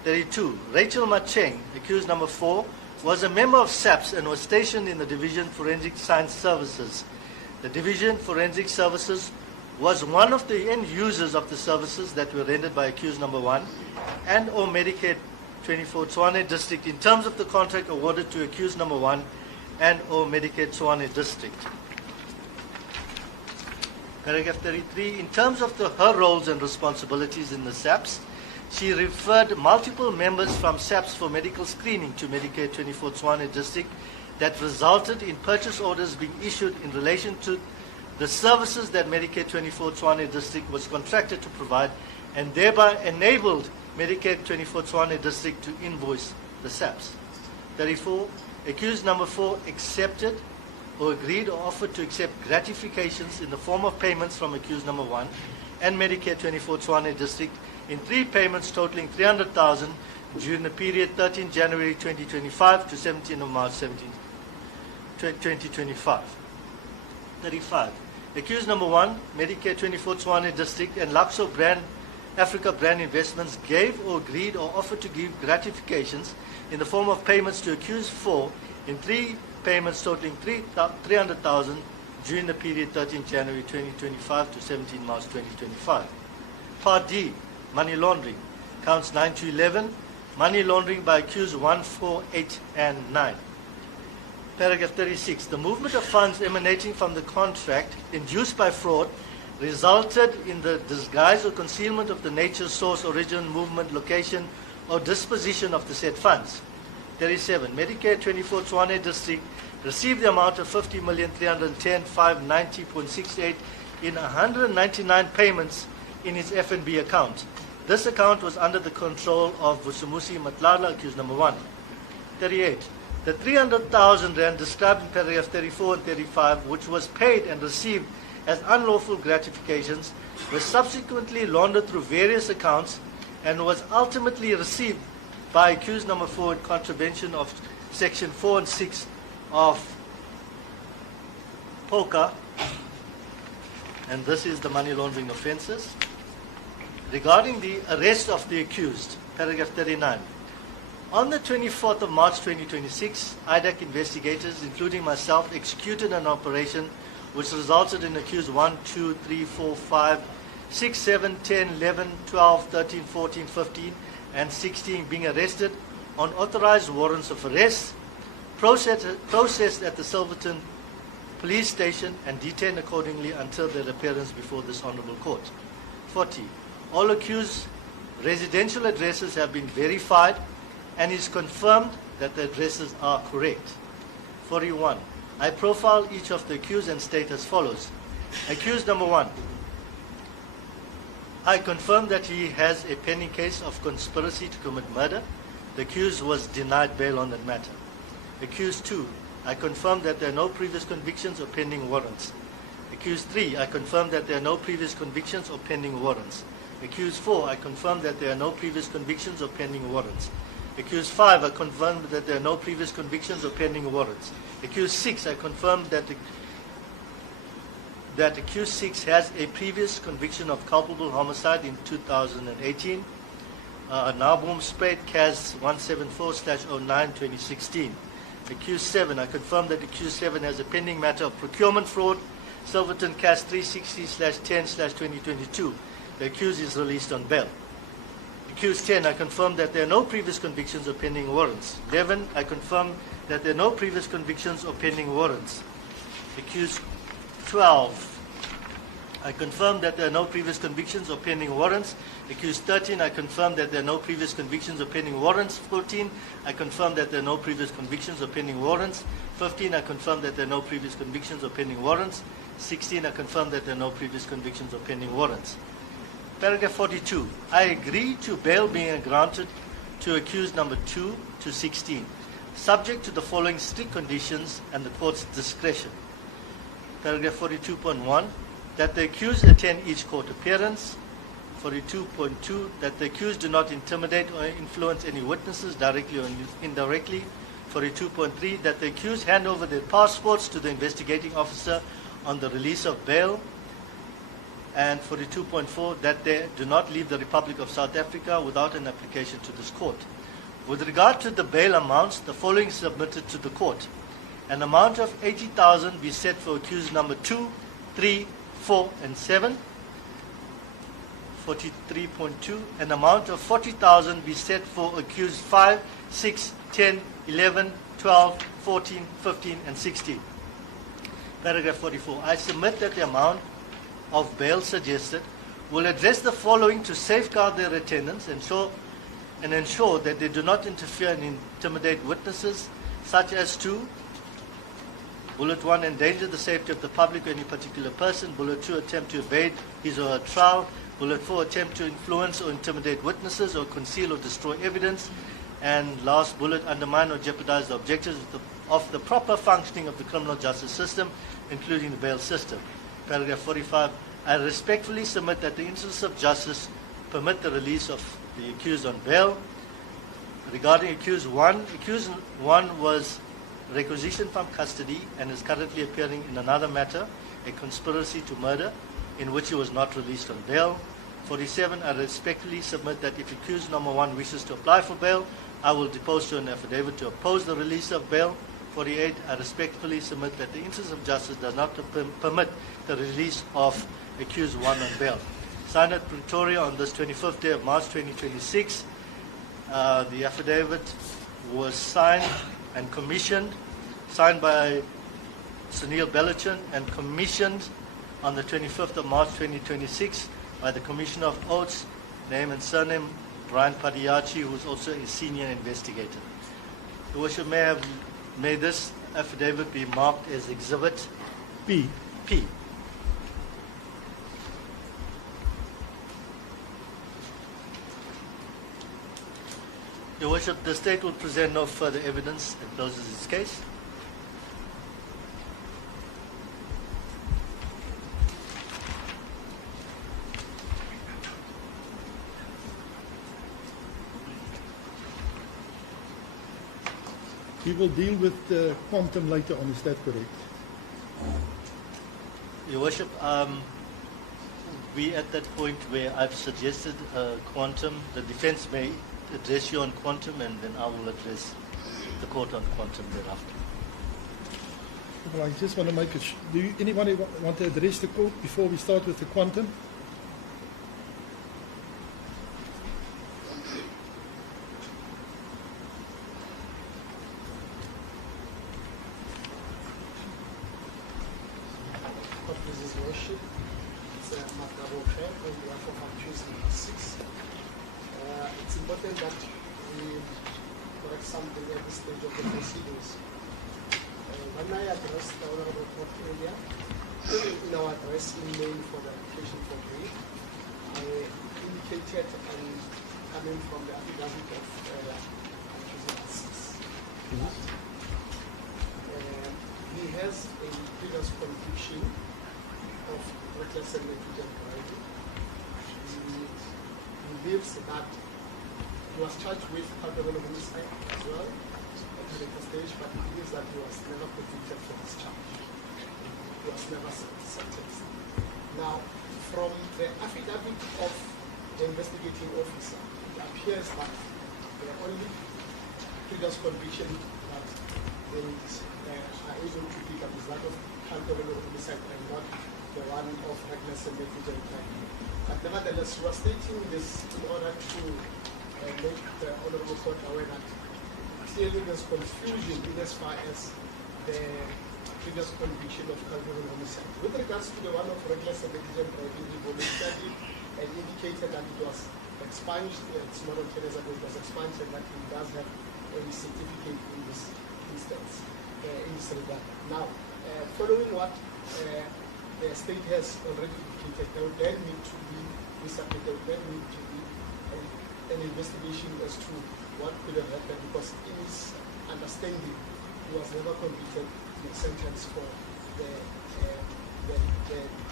32. Rachel Macheng, accused number 4, was a member of Saps and was stationed in the Division Forensic Science Services. The Division Forensic Services was one of the end users of the services that were rendered by accused number 1 and or Medicare 24 Tshwane District in terms of the contract awarded to accused number 1 and or Medicare Tshwane District. Paragraph 33. In terms of her roles and responsibilities in the Saps, she referred multiple members from Saps for medical screening to Medicare 24 Tshwane District that resulted in purchase orders being issued in relation to the services that Medicare 24 Tshwane District was contracted to provide, and thereby enabled Medicare 24 Tshwane District to invoice the Saps. 34. Accused number 4 accepted or agreed or offered to accept gratifications in the form of payments from accused number 1 and Medicare 24 Tshwane District in 3 payments totaling 300,000 during the period 13 January 2025 to 17 of March 2025. 35. Accused number 1, Medicare 24 Tshwane District and Luxo Africa Brand Investments gave or agreed or offered to give gratifications in the form of payments to accused 4 in 3 payments totaling 300,000 during the period 13 January 2025 to 17 March 2025. Part D. Money laundering. Counts 9 to 11. Money laundering by accused 1, 4, 8, and 9. Paragraph 36. The movement of funds emanating from the contract induced by fraud resulted in the disguise or concealment of the nature, source, origin, movement, location, or disposition of the said funds. 37. Medicare 24 Tshwane District received the amount of 50,310,590.68 in 199 payments in its F&B account. This account was under the control of Vusimuzi Matlala, accused number 1. 38. The 300,000 rand described in paragraph 34 and 35, which was paid and received as unlawful gratifications, was subsequently laundered through various accounts and was ultimately received by accused number 4 in contravention of section 4 and 6 of POCA, and this is the money laundering offences. Regarding the arrest of the accused, paragraph 39. On the 24th of March 2026, IDAC investigators, including myself, executed an operation which resulted in accused 1, 2, 3, 4, 5, 6, 7, 10, 11, 12, 13, 14, 15, and 16 being arrested on authorized warrants of arrest, processed at the Silverton police station and detained accordingly until their appearance before this honorable court. 40. All accused residential addresses have been verified and is confirmed that the addresses are correct. 41. I profile each of the accused and state as follows. Accused number 1. I confirm that he has a pending case of conspiracy to commit murder. The accused was denied bail on that matter. Accused 2. I confirm that there are no previous convictions or pending warrants. Accused 3. I confirm that there are no previous convictions or pending warrants. Accused 4. I confirm that there are no previous convictions or pending warrants. Accused 5. I confirm that there are no previous convictions or pending warrants. Accused 6. I confirm that accused 6 has a previous conviction of culpable homicide in 2018. Naboom Spade, CAS 174/09/2016. Accused 7. I confirm that accused 7 has a pending matter of procurement fraud, Silverton CAS 360/10/2022. The accused is released on bail. Accused 10. I confirm that there are no previous convictions or pending warrants. 11. I confirm that there are no previous convictions or pending warrants. Accused 12. I confirm that there are no previous convictions or pending warrants. Accused 13. I confirm that there are no previous convictions or pending warrants. 14. I confirm that there are no previous convictions or pending warrants. 15. I confirm that there are no previous convictions or pending warrants. 16. I confirm that there are no previous convictions or pending warrants. Paragraph 42. I agree to bail being granted to accused number 2 to 16, subject to the following strict conditions and the court's discretion. Paragraph 42.1. That the accused attend each court appearance. 42.2. That the accused do not intimidate or influence any witnesses directly or indirectly. 42.3. That the accused hand over their passports to the investigating officer on the release of bail. And 42.4. That they do not leave the Republic of South Africa without an application to this court. With regard to the bail amounts, the following submitted to the court. An amount of 80,000 be set for accused number 2, 3, 4, and 7. 43.2. An amount of 40,000 be set for accused 5, 6, 10, 11, 12, 14, 15, and 16. Paragraph 44. I submit that the amount of bail suggested will address the following to safeguard their attendance and ensure that they do not interfere and intimidate witnesses, such as to bullet 1, endanger the safety of the public or any particular person. Bullet 2, attempt to evade his or her trial. Bullet 4, attempt to influence or intimidate witnesses or conceal or destroy evidence. And last bullet, undermine or jeopardize the objectives of the proper functioning of the criminal justice system, including the bail system. Paragraph 45. I respectfully submit that the interests of justice permit the release of the accused on bail. Regarding accused 1 was requisitioned from custody and is currently appearing in another matter, a conspiracy to murder, in which he was not released on bail. 47. I respectfully submit that if accused number 1 wishes to apply for bail, I will depose to an affidavit to oppose the release of bail. 48. I respectfully submit that the interest of justice does not permit the release of accused 1 on bail. Signed at Pretoria on this 25th day of March 2026. The affidavit was signed and commissioned, signed by Sunil Belichan and commissioned on the 25th of March 2026 by the Commissioner of Oaths, name and surname Brian Padiachi, who is also a senior investigator. Your Worship, may this affidavit be marked as Exhibit P. P. Your Worship, the State will present no further evidence and closes its case. We will deal with the quantum later on, is that correct? Your Worship, we at that point where I've suggested quantum, the defense may address you on quantum, and then I will address the court on quantum thereafter. Well, I just want to make it. Do anyone want to address the court before we start with the quantum? Worship. It's on behalf of accused number 6. It's important that we correct something at this stage of the proceedings. When I addressed the Honorable Court earlier, in our address email for the application for bail, I indicated and coming from the affidavit of accused number 6. He has a previous conviction of reckless and negligent driving. He believes that he was charged with culpable homicide as well at the later stage, but he believes that he was never convicted for this charge. He was never sentenced. Now, from the affidavit of the investigating officer, it appears that the only previous conviction that they are able to pick up is that of culpable homicide and not the one of reckless and negligent driving. But nevertheless, we are stating this in order to make the Honorable Court aware that clearly there's confusion in as far as the previous conviction of culpable homicide. With regards to the one of reckless and negligent driving, he voluntarily and indicated that it was expunged, it's more than 10 years ago, it was expunged, and that he does have a certificate in this instance, in this regard. Now, following what the state has already indicated, there would then need to be an investigation as to what could have happened, because in his understanding, he was never convicted and sentenced for the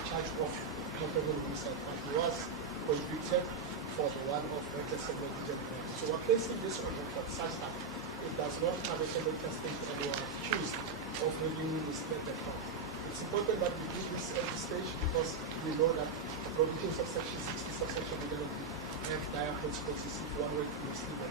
charge of culpable homicide, but he was convicted for the one of reckless and negligent driving. So we're placing this on record such that it does not have a later state and we are accused of having misled the court. It's important that we do this at this stage because we know that provisions of section 60 subsection 11 have dire consequences if one were to mislead them.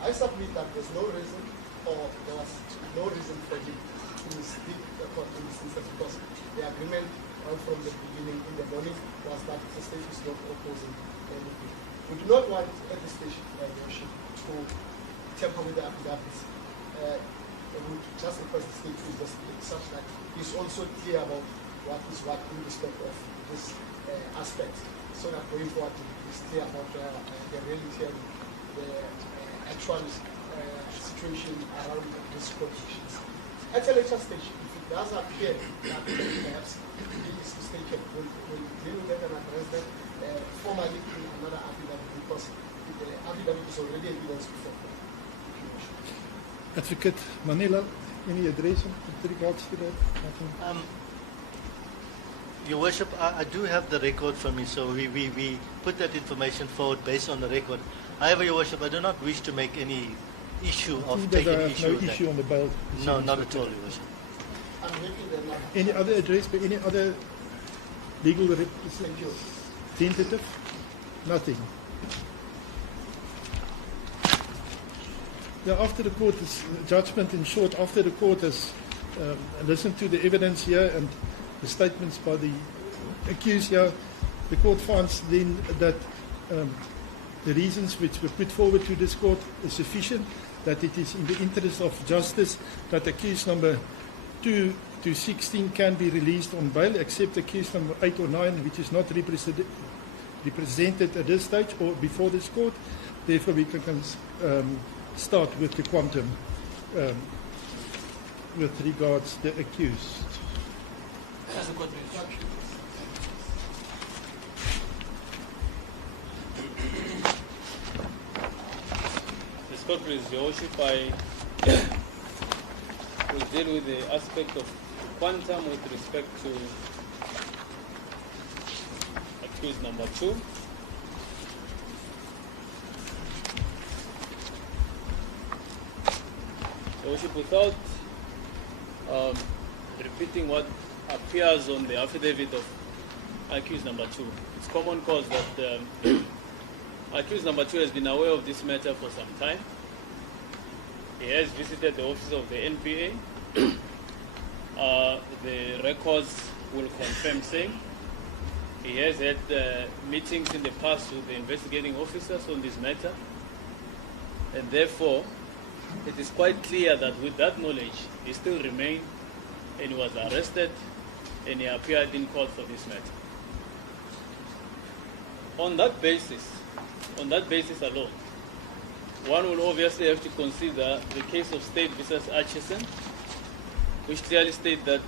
I submit that there's no reason, or there was no reason for him to mislead the court in this instance, because the agreement right from the beginning in the morning was that the state is not opposing anything. We do not want at this stage, Your Worship, to tamper with the affidavits. I would just request the state to investigate such that he's also clear about what is what in respect of this aspect, so that going forward he's clear about the reality and the actual situation around these convictions. At a later stage, if it does appear that perhaps he is mistaken, we'll deal with it and address them formally in another affidavit, because the affidavit is already evidence before them. Advocate Manila, any address with regards to that? Your Worship, I do have the record for me, so we put that information forward based on the record. However, Your Worship, I do not wish to make any issue of taking issue no with issue that. on the bail. No, not at all, Your Worship. Any other address by any other legal representative? Nothing. Yeah, after the court is judgment, in short, after the court has listened to the evidence here and the statements by the accused here, the court finds then that the reasons which were put forward to this court is sufficient, that it is in the interest of justice that accused number 2 to 16 can be released on bail, except accused number 8 or 9, which is not represented at this stage or before this court. Therefore, we can start with the quantum with regards to the accused. This court, please, Your Worship, I will deal with the aspect of quantum with respect to accused number 2. Your Worship, without repeating what appears on the affidavit of accused number 2, it's common cause that accused number 2 has been aware of this matter for some time. He has visited the office of the NPA. The records will confirm same. He has had meetings in the past with the investigating officers on this matter. And therefore, it is quite clear that with that knowledge, he still remained and he was arrested and he appeared in court for this matter. On that basis alone, one will obviously have to consider the case of State versus Atchison, which clearly state that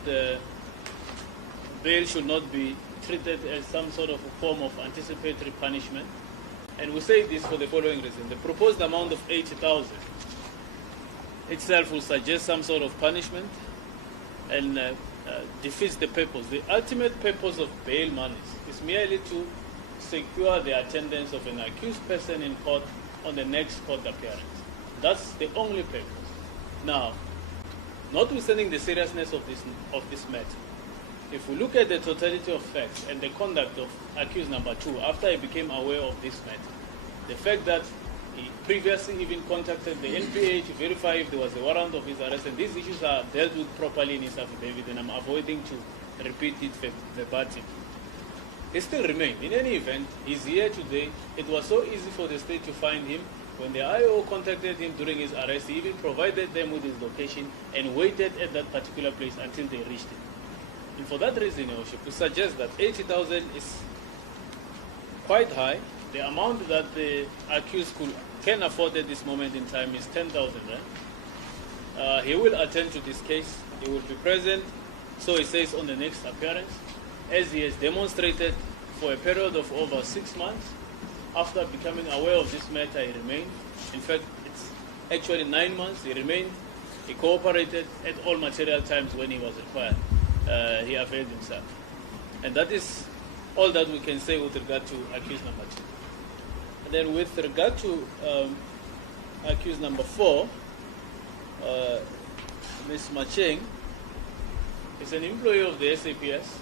bail should not be treated as some sort of a form of anticipatory punishment. And we say this for the following reason. The proposed amount of 80,000 itself will suggest some sort of punishment and defeats the purpose. The ultimate purpose of bail monies is merely to secure the attendance of an accused person in court on the next court appearance. That's the only purpose. Now, notwithstanding the seriousness of this matter, if we look at the totality of facts and the conduct of accused number 2 after he became aware of this matter, the fact that he previously even contacted the NPA to verify if there was a warrant of his arrest, and these issues are dealt with properly in his affidavit, and I'm avoiding to repeat it verbatim. He still remained. In any event, he's here today. It was so easy for the state to find him. When the IO contacted him during his arrest, he even provided them with his location and waited at that particular place until they reached him. And for that reason, Your Worship, we suggest that 80,000 is quite high. The amount that the accused can afford at this moment in time is 10,000 rand. He will attend to this case. He will be present, so he says, on the next appearance, as he has demonstrated for a period of over 6 months. After becoming aware of this matter, he remained. In fact, it's actually 9 months. He remained. He cooperated at all material times when he was required. He availed himself. And that is all that we can say with regard to accused number 2. And then with regard to accused number 4, Ms. Macheng is an employee of the SAPS.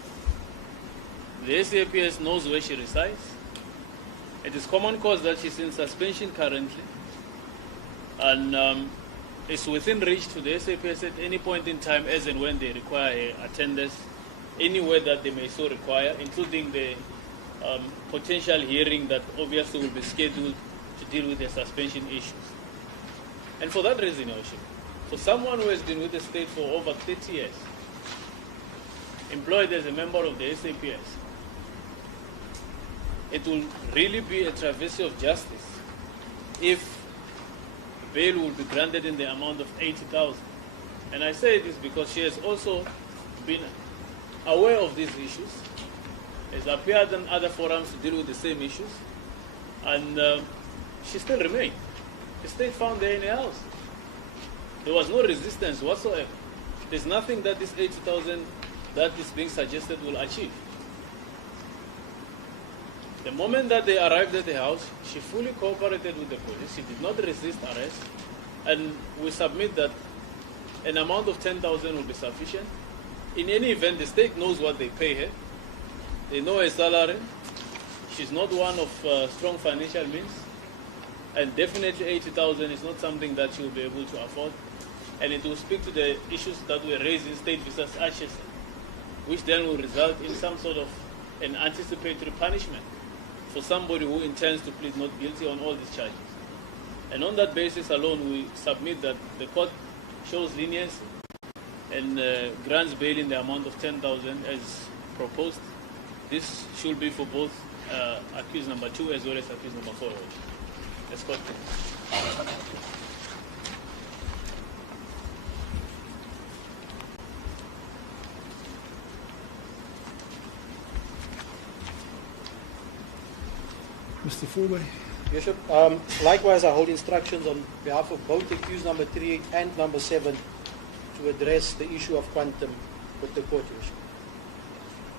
The SAPS knows where she resides. It is common cause that she's in suspension currently, and it's within reach to the SAPS at any point in time as and when they require attendance, anywhere that they may so require, including the potential hearing that obviously will be scheduled to deal with the suspension issues. And for that reason, Your Worship, for someone who has been with the state for over 30 years, employed as a member of the SAPS, it will really be a travesty of justice if bail will be granted in the amount of 80,000. And I say this because she has also been aware of these issues, has appeared in other forums to deal with the same issues, and she still remained. The state found her in a house. There was no resistance whatsoever. There's nothing that this 80,000 that is being suggested will achieve. The moment that they arrived at the house, she fully cooperated with the police. She did not resist arrest. And we submit that an amount of 10,000 will be sufficient. In any event, the state knows what they pay her. They know her salary. She's not one of strong financial means. And definitely 80,000 is not something that she will be able to afford. And it will speak to the issues that were raised in State versus Atchison, which then will result in some sort of an anticipatory punishment for somebody who intends to plead not guilty on all these charges. And on that basis alone, we submit that the court shows leniency and grants bail in the amount of 10,000 as proposed. This should be for both accused number 2 as well as accused number 4. Escort. Mr. Fulby. Bishop, likewise, I hold instructions on behalf of both accused number 3 and number 7 to address the issue of quantum with the court, Your Worship.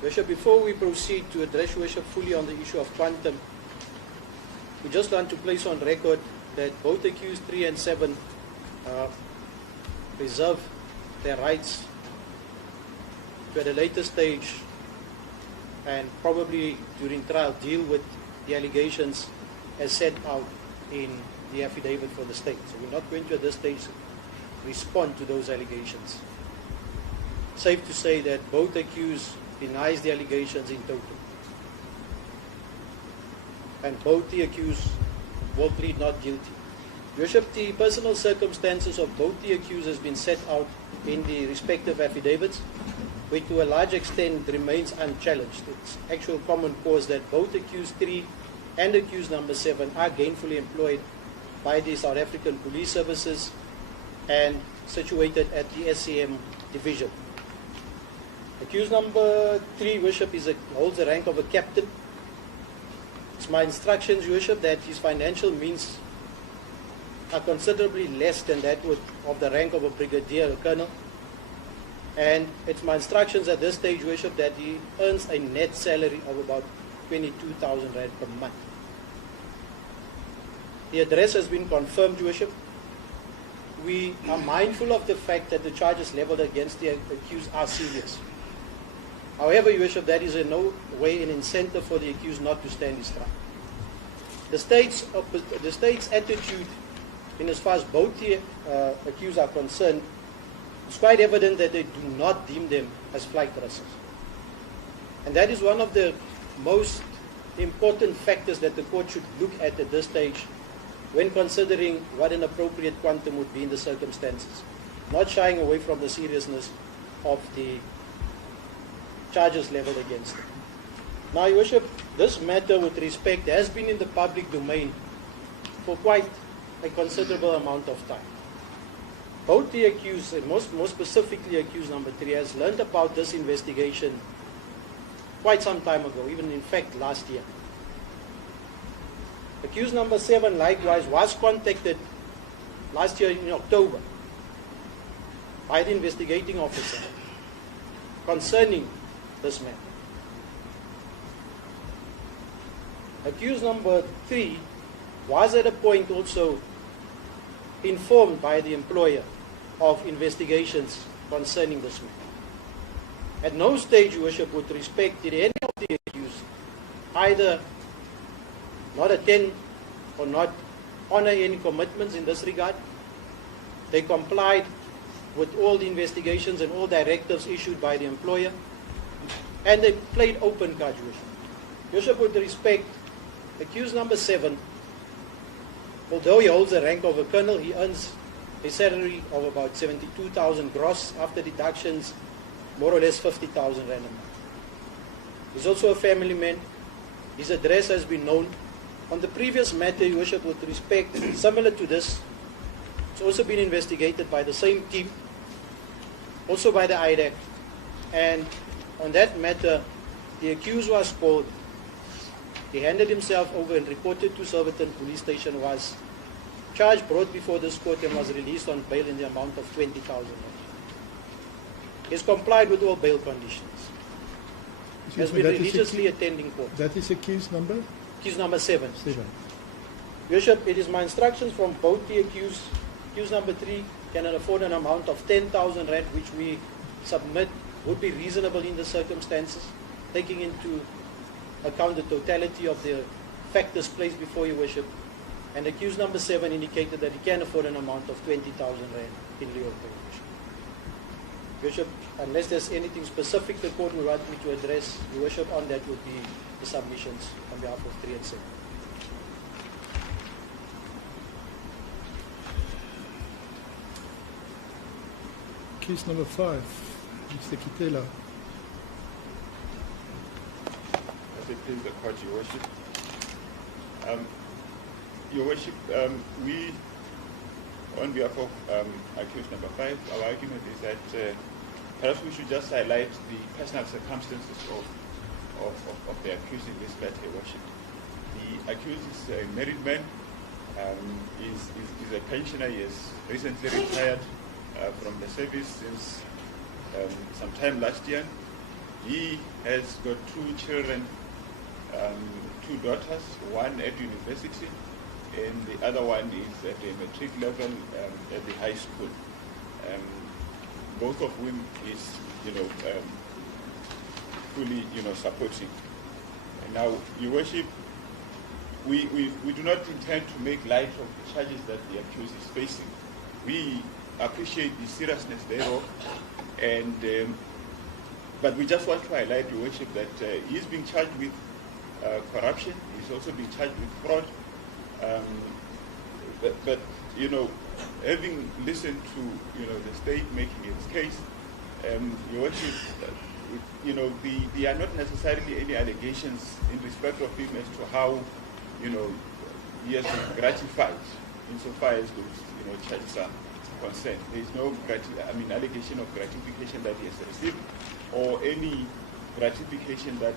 Bishop, before we proceed to address Your Worship fully on the issue of quantum, we just want to place on record that both accused 3 and 7 reserve their rights to at a later stage and probably during trial deal with the allegations as set out in the affidavit for the state. So we're not going to at this stage respond to those allegations. Safe to say that both accused denies the allegations in total. And both the accused will plead not guilty. Your Worship, the personal circumstances of both the accused has been set out in the respective affidavits, which to a large extent remains unchallenged. It's actual common cause that both accused 3 and accused number 7 are gainfully employed by the South African Police Services and situated at the SCM division. Accused number 3, Worship, holds the rank of a captain. It's my instructions, Your Worship, that his financial means are considerably less than that of the rank of a brigadier or colonel. And it's my instructions at this stage, Your Worship, that he earns a net salary of about 22,000 rand per month. The address has been confirmed, Your Worship. We are mindful of the fact that the charges leveled against the accused are serious. However, Your Worship, that is in no way an incentive for the accused not to stand his trial. The state's attitude, in as far as both the accused are concerned, it's quite evident that they do not deem them as flight risks. And that is one of the most important factors that the court should look at this stage when considering what an appropriate quantum would be in the circumstances, not shying away from the seriousness of the charges leveled against them. Now, Your Worship, this matter with respect has been in the public domain for quite a considerable amount of time. Both the accused, and more specifically accused number 3, has learned about this investigation quite some time ago, even in fact last year. Accused number 7 likewise was contacted last year in October by the investigating officer concerning this matter. Accused number 3 was at a point also informed by the employer of investigations concerning this matter. At no stage, Your Worship, with respect, did any of the accused either not attend or not honor any commitments in this regard. They complied with all the investigations and all directives issued by the employer, and they played open card, Your Worship. Your Worship, with respect, accused number 7, although he holds the rank of a colonel, he earns a salary of about 72,000 gross after deductions, more or less 50,000 rand a month. He's also a family man. His address has been known. On the previous matter, Your Worship, with respect, similar to this, it's also been investigated by the same team, also by the IRAC. And on that matter, the accused was called. He handed himself over and reported to Silverton Police Station, was charged, brought before this court, and was released on bail in the amount of 20,000. He has complied with all bail conditions. He has been religiously attending court. That is accused number? Accused number 7. 7. Your Worship, it is my instructions from both the accused. Accused number 3 can afford an amount of 10,000 rand, which we submit would be reasonable in the circumstances, taking into account the totality of the factors placed before Your Worship. And accused number 7 indicated that he can afford an amount of 20,000 rand in lieu of bail. Your Worship, unless there's anything specific the court would want me to address, Your Worship, on that would be the submissions on behalf of 3 and 7. Case number 5, Mr. Kitela. As it please the court, Your Worship. Your Worship, we, on behalf of accused number 5, our argument is that perhaps we should just highlight the personal circumstances of the accused in this matter, Your Worship. The accused is a married man, is a pensioner. He has recently retired from the service since some time last year. He has got 2 children, 2 daughters, one at university, and the other one is at the matric level at the high school. Both of whom is, fully, supporting. And now, Your Worship, we do not intend to make light of the charges that the accused is facing. We appreciate the seriousness thereof, and but we just want to highlight, Your Worship, that he is being charged with corruption. He's also being charged with fraud. But having listened to the state making its case, Your Worship, there are not necessarily any allegations in respect of him as to how he has been gratified insofar as those charges are concerned. There is no allegation of gratification that he has received, or any gratification that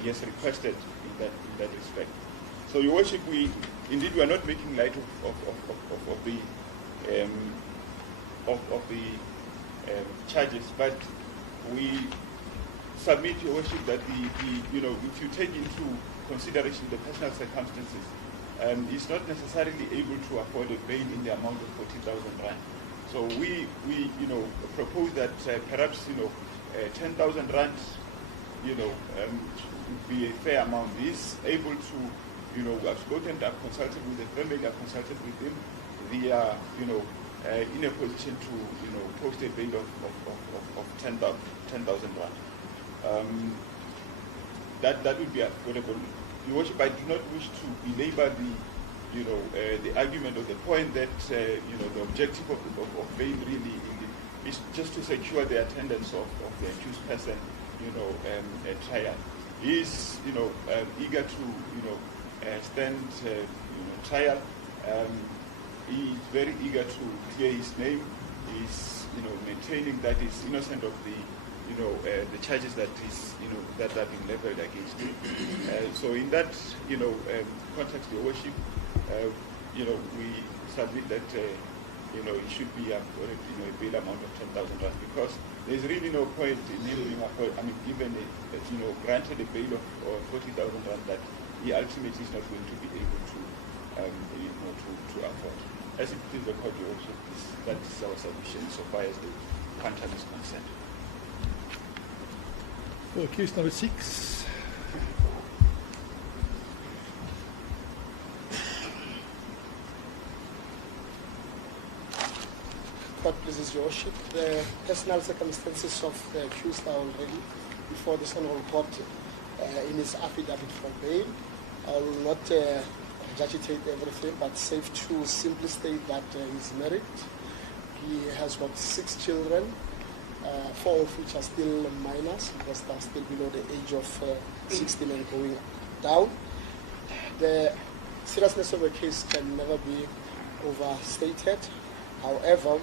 he has requested in that respect. So, Your Worship, we are not making light of the charges, but we submit, Your Worship, that if you take into consideration the personal circumstances, he's not necessarily able to afford a bail in the amount of 40,000 rand. So we propose that perhaps 10,000 rand would be a fair amount. He's able to I've spoken, I've consulted with the family, I've consulted with him. They are in a position to post a bail of 10,000 rand. That would be affordable. Your Worship, I do not wish to belabor the argument or the point that the objective of bail really is just to secure the attendance of the accused person at trial. He is eager to stand trial. He is very eager to clear his name. He is maintaining that he's innocent of the charges that is that have been leveled against him. So in that context, Your Worship, we submit that he should be afforded a bail amount of 10,000 rand, because there's really no point in him being afforded, given granted a bail of 40,000 rand that he ultimately is not going to be able to to afford. As it is the court, Your Worship, that is our submission so far as the quantum is concerned. For accused number 6. Court pleases Your Worship. The personal circumstances of the accused are already before the Honourable Court in his affidavit for bail. I will not agitate everything, but safe to simply state that he's married. He has got 6 children, 4 of which are still minors because they are still below the age of 16 and going down. The seriousness of the case can never be overstated. However,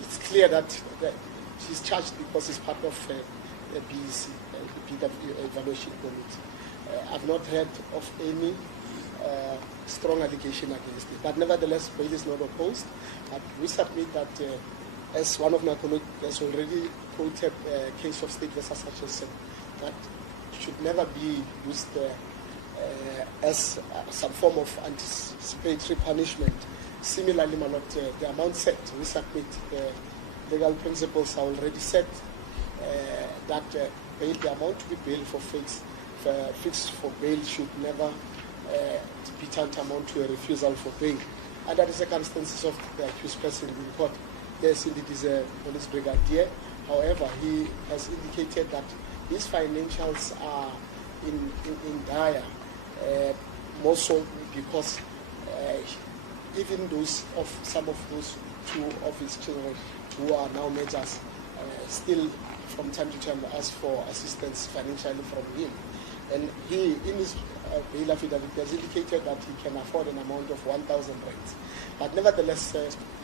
it's clear that he's charged because he's part of the BEC, the Evaluation Committee. I've not heard of any strong allegation against it, but nevertheless, bail is not opposed. But we submit that, as one of my colleagues has already quoted, a case of state versus Hutchinson, that should never be used as some form of anticipatory punishment. Similarly, the amount set, we submit the legal principles are already set that the amount to be bailed for fixed for bail should never be tantamount to a refusal for bail. Under the circumstances of the accused person in court, yes, indeed is a police brigadier. However, he has indicated that his financials are in dire, more so because even some of those 2 of his children who are now majors still from time to time ask for assistance financially from him. And he, in his bail affidavit, has indicated that he can afford an amount of 1,000 rands. But nevertheless,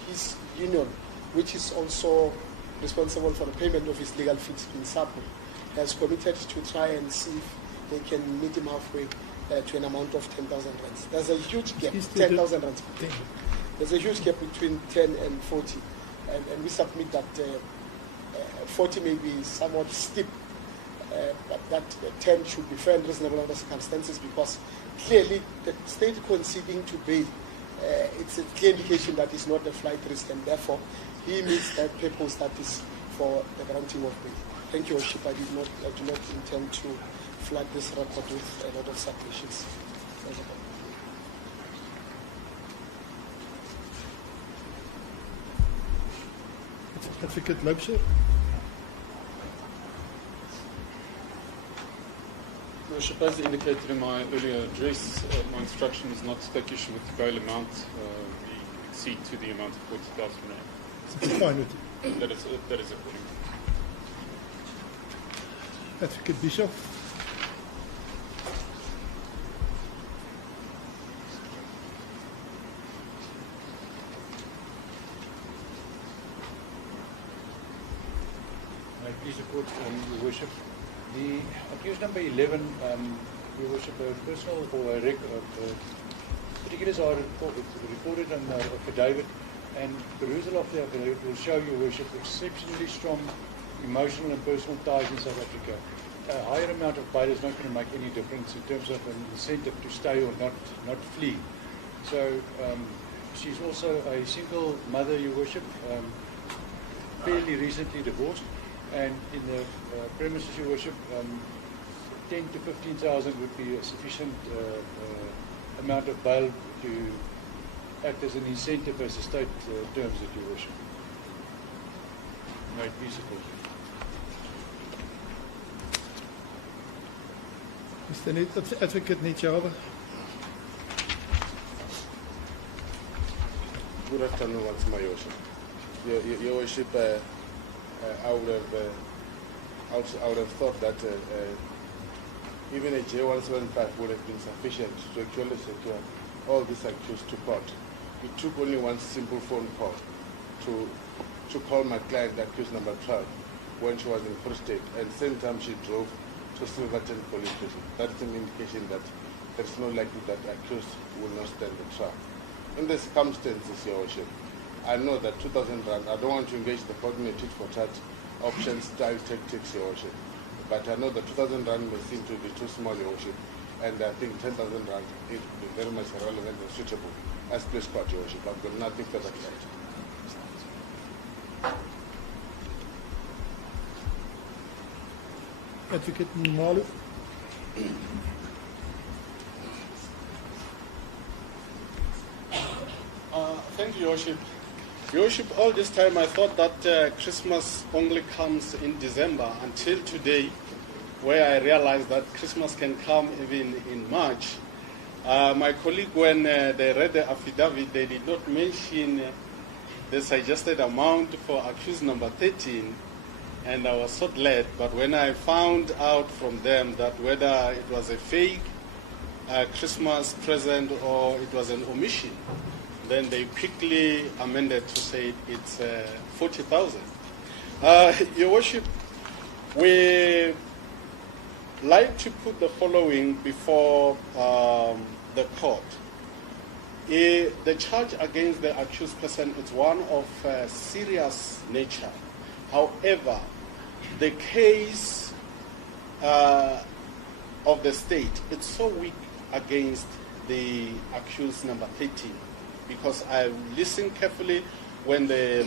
his union, which is also responsible for the payment of his legal fees in SAPO, has committed to try and see if they can meet him halfway to an amount of 10,000 rands. There's a huge gap, 10,000 rands. There's a huge gap between 10 and 40. And we submit that 40 may be somewhat steep, but that 10 should be fair and reasonable under circumstances, because clearly the state conceding to bail, it's a clear indication that it's not a flight risk, and therefore he meets that purpose that is for the granting of bail. Thank you, Worship. I do not intend to flood this record with a lot of submissions. Thank you. Advocate Loubser. Worship, as indicated in my earlier address, my instruction is not to take issue with the bail amount. We exceed to the amount of 40,000 rand. Fine with you. That is according. Advocate Bishop. Please support, Your Worship. The accused number 11, Your Worship, personal or particulars are recorded on the affidavit, and perusal of the affidavit will show, Your Worship, exceptionally strong emotional and personal ties in South Africa. A higher amount of bail is not going to make any difference in terms of an incentive to stay or not flee. So she's also a single mother, Your Worship, fairly recently divorced. And in the premises, Your Worship, 10 to 15,000 would be a sufficient amount of bail to act as an incentive as the state terms it, Your Worship. May it be supported. Mr. Advocate Nechava. Good afternoon, once more, Your Worship. Your Worship, I would have thought that even a J175 would have been sufficient to actually secure all these accused to court. It took only one simple phone call to call my client, the accused number 12, when she was in Free State, and same time she drove to Silverton Police Station. That's an indication that there is no likelihood that the accused will not stand the trial. In the circumstances, Your Worship, I know that 2,000 rand, I don't want to engage the court in a tit-for-tat option style tactics, Your Worship, but I know that 2,000 rand may seem to be too small, Your Worship, and I think 10,000 rand is very much relevant and suitable as police court, Your Worship. I've got nothing further to add. Advocate Malu. Thank you, Your Worship. Your Worship, all this time I thought that Christmas only comes in December until today, where I realized that Christmas can come even in March. My colleague, when they read the affidavit, they did not mention the suggested amount for accused number 13, and I was so glad. But when I found out from them that whether it was a fake Christmas present or it was an omission, then they quickly amended to say it's 40,000. Your Worship, we like to put the following before the court. The charge against the accused person is one of serious nature. However, the case of the state, it's so weak against the accused number 13, because I listened carefully when the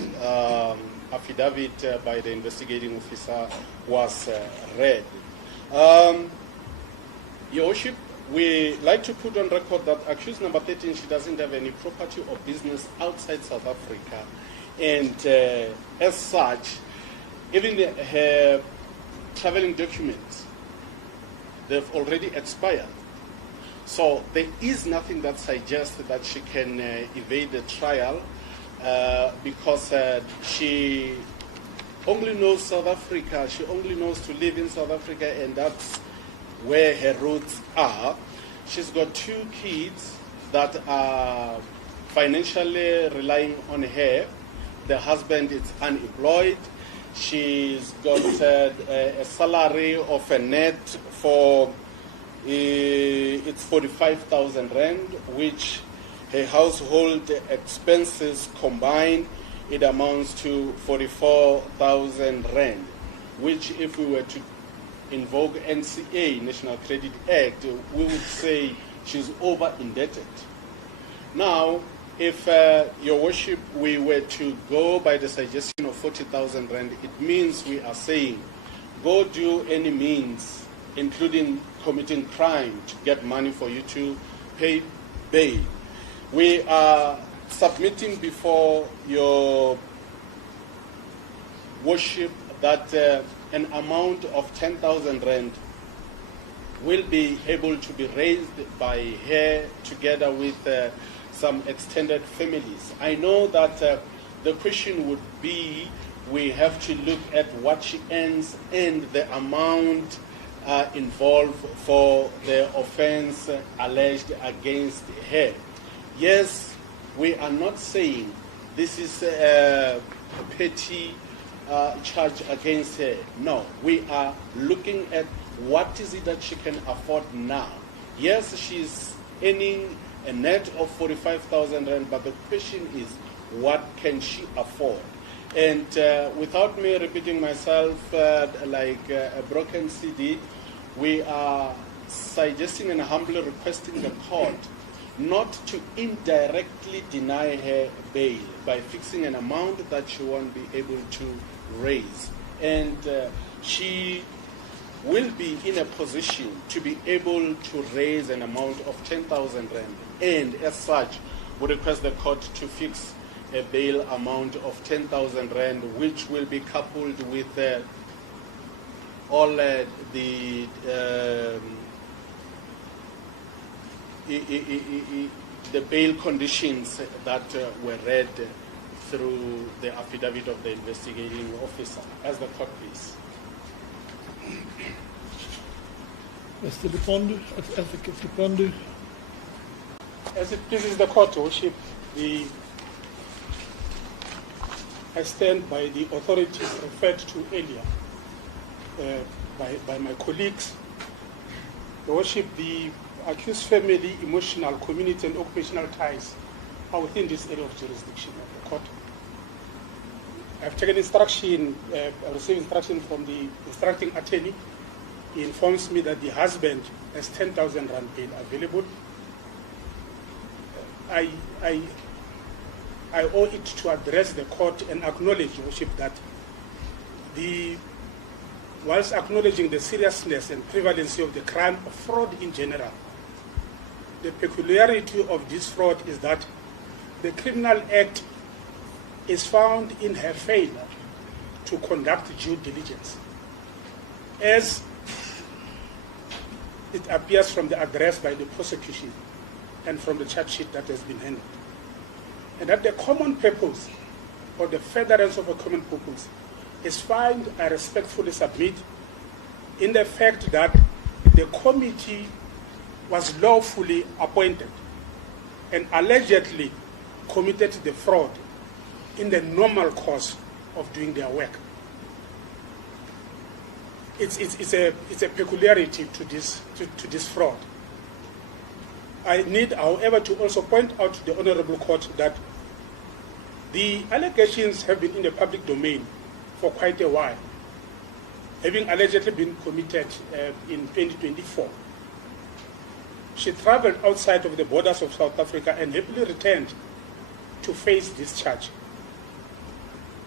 affidavit by the investigating officer was read. Your Worship, we like to put on record that accused number 13, she doesn't have any property or business outside South Africa, and as such, even her traveling documents, they've already expired. So there is nothing that suggests that she can evade the trial because she only knows South Africa, she only knows to live in South Africa, and that's where her roots are. She's got 2 kids that are financially relying on her. The husband is unemployed. She's got a salary of a net for it's 45,000 rand, which her household expenses combined, it amounts to 44,000 rand, which if we were to invoke NCA, National Credit Act, we would say she's over indebted. Now, if Your Worship, we were to go by the suggestion of 40,000 rand, it means we are saying go do any means, including committing crime, to get money for you to pay bail. We are submitting before Your Worship that an amount of 10,000 rand will be able to be raised by her together with some extended families. I know that the question would be, we have to look at what she earns and the amount involved for the offense alleged against her. Yes, we are not saying this is a petty charge against her. No, we are looking at what is it that she can afford now. Yes, she's earning a net of 45,000 rand, but the question is, what can she afford? And without me repeating myself like a broken CD, we are suggesting and humbly requesting the court not to indirectly deny her bail by fixing an amount that she won't be able to raise. And she will be in a position to be able to raise an amount of 10,000 rand. And as such, we request the court to fix a bail amount of 10,000 rand, which will be coupled with all the bail conditions that were read through the affidavit of the investigating officer. As the court, please. Mr. Lupondo, Advocate Lupondo. As it pleases the court, Your Worship, I stand by the authorities referred to earlier by my colleagues. Your Worship, the accused family, emotional, community, and occupational ties are within this area of jurisdiction of the court. I've taken instruction, I received instruction from the instructing attorney. He informs me that the husband has 10,000 rand bail available. I owe it to address the court and acknowledge, Your Worship, that whilst acknowledging the seriousness and prevalence of the crime of fraud in general, the peculiarity of this fraud is that the Criminal Act is found in her failure to conduct due diligence, as it appears from the address by the prosecution and from the charge sheet that has been handled. And that the common purpose, or the furtherance of a common purpose, is found, I respectfully submit, in the fact that the committee was lawfully appointed and allegedly committed the fraud in the normal course of doing their work. It's a peculiarity to this fraud. I need, however, to also point out to the Honorable Court that the allegations have been in the public domain for quite a while, having allegedly been committed in 2024. She traveled outside of the borders of South Africa and happily returned to face this charge.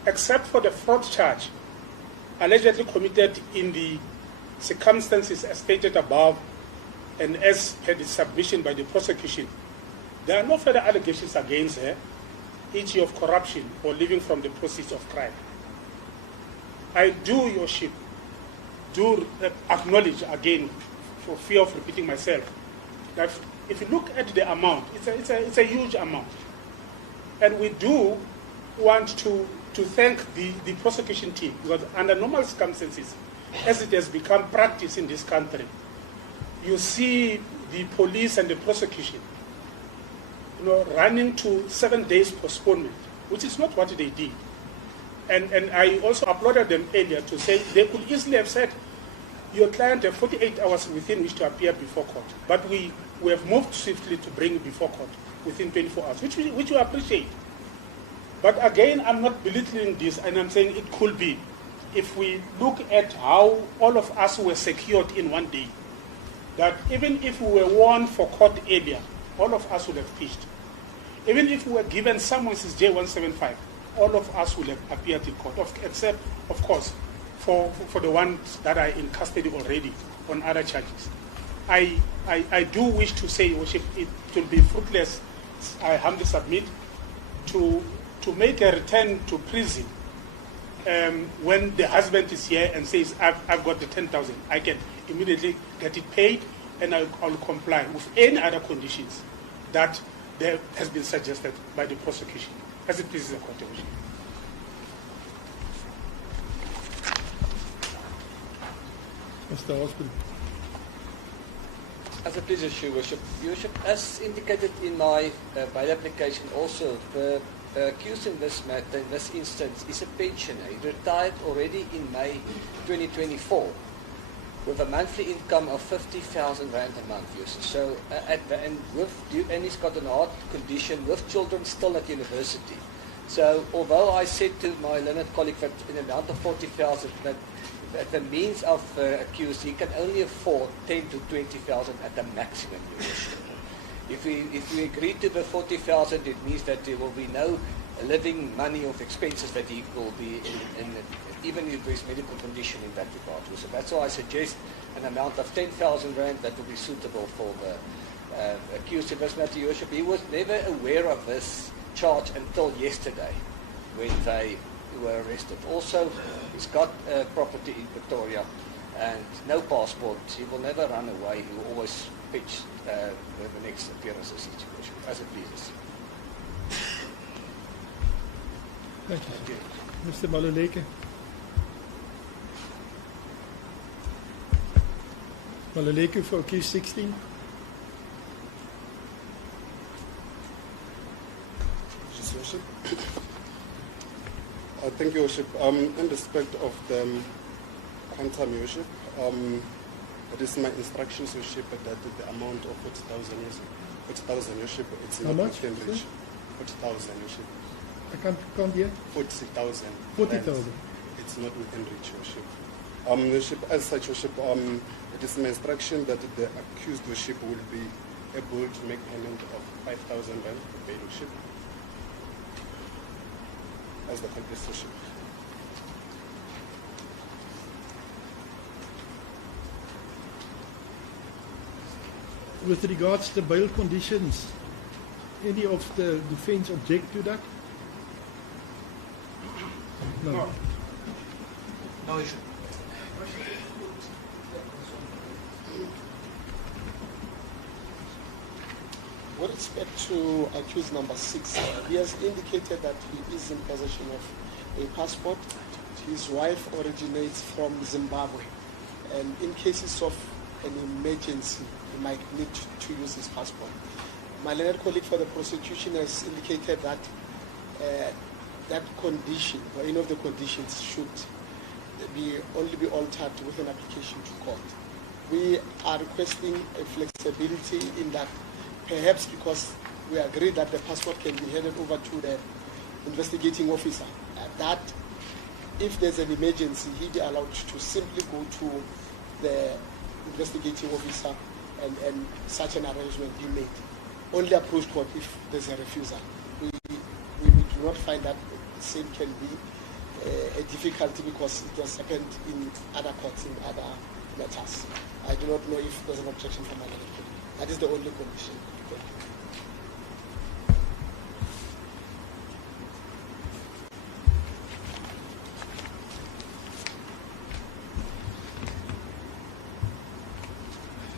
Except for the fraud charge, allegedly committed in the circumstances as stated above and as per the submission by the prosecution, there are no further allegations against her, e.g. of corruption or living from the proceeds of crime. I do, Your Worship, acknowledge again, for fear of repeating myself, that if you look at the amount, it's a huge amount. And we do want to thank the prosecution team, because under normal circumstances, as it has become practice in this country, you see the police and the prosecution, running to 7 days postponement, which is not what they did. And I also applauded them earlier to say they could easily have said, your client has 48 hours within which to appear before court. But we have moved swiftly to bring it before court within 24 hours, which we appreciate. But again, I'm not belittling this, and I'm saying it could be. If we look at how all of us were secured in one day, that even if we were warned for court earlier, all of us would have pitched. Even if we were given someone's J175, all of us would have appeared in court, except, of course, for the ones that are in custody already on other charges. I do wish to say, Your Worship, it will be fruitless, I humbly submit, to make a return to prison when the husband is here and says, I've got the 10,000. I can immediately get it paid and I'll comply with any other conditions that there has been suggested by the prosecution, as it pleases the court. Mr. Hospital. As it pleases Your Worship. Your Worship, as indicated in my bail application also, the accused in this matter, in this instance, is a pensioner. He retired already in May 2024 with a monthly income of 50,000 rand a month. So, and he's got an heart condition with children still at university. So, although I said to my learned colleague that in the amount of 40,000, that at the means of accused, he can only afford 10 to 20,000 at the maximum. If we agree to the 40,000, it means that there will be no living money of expenses that he will be in even in his medical condition in that regard. So that's why I suggest an amount of 10,000 rand that will be suitable for the accused in this matter, Your Worship. He was never aware of this charge until yesterday when they were arrested. Also, he's got property in Pretoria and no passport. He will never run away. He will always pitch the next appearances, as it pleases. Thank you. Mr. Maluleke. Maluleke for accused 16. Yes, Worship. Thank you, Worship. In respect of the quantum, Your Worship, it is my instructions, Worship, that the amount of 40,000, Your Worship, it's how not much? within reach. 40,000, Your Worship. I can't hear. 40,000. 40,000. It's not within reach, Worship. Worship, as such, Worship, it is my instruction that the accused, Worship, will be able to make payment of 5,000 rand for bail, Worship, as the compensation. With regards to bail conditions, any of the defense object to that? No. No issue. With respect to accused number 6, he has indicated that he is in possession of a passport. His wife originates from Zimbabwe, and in cases of an emergency, he might need to use his passport. My learned colleague for the prosecution has indicated that that condition, or any of the conditions, should only be altered with an application to court. We are requesting a flexibility in that, perhaps because we agree that the passport can be handed over to the investigating officer, that if there's an emergency, he be allowed to simply go to the investigating officer and such an arrangement be made. Only approach court if there's a refusal. We do not find that the same can be a difficulty because it has happened in other courts, in other matters. I do not know if there's an objection from my colleague. That is the only condition.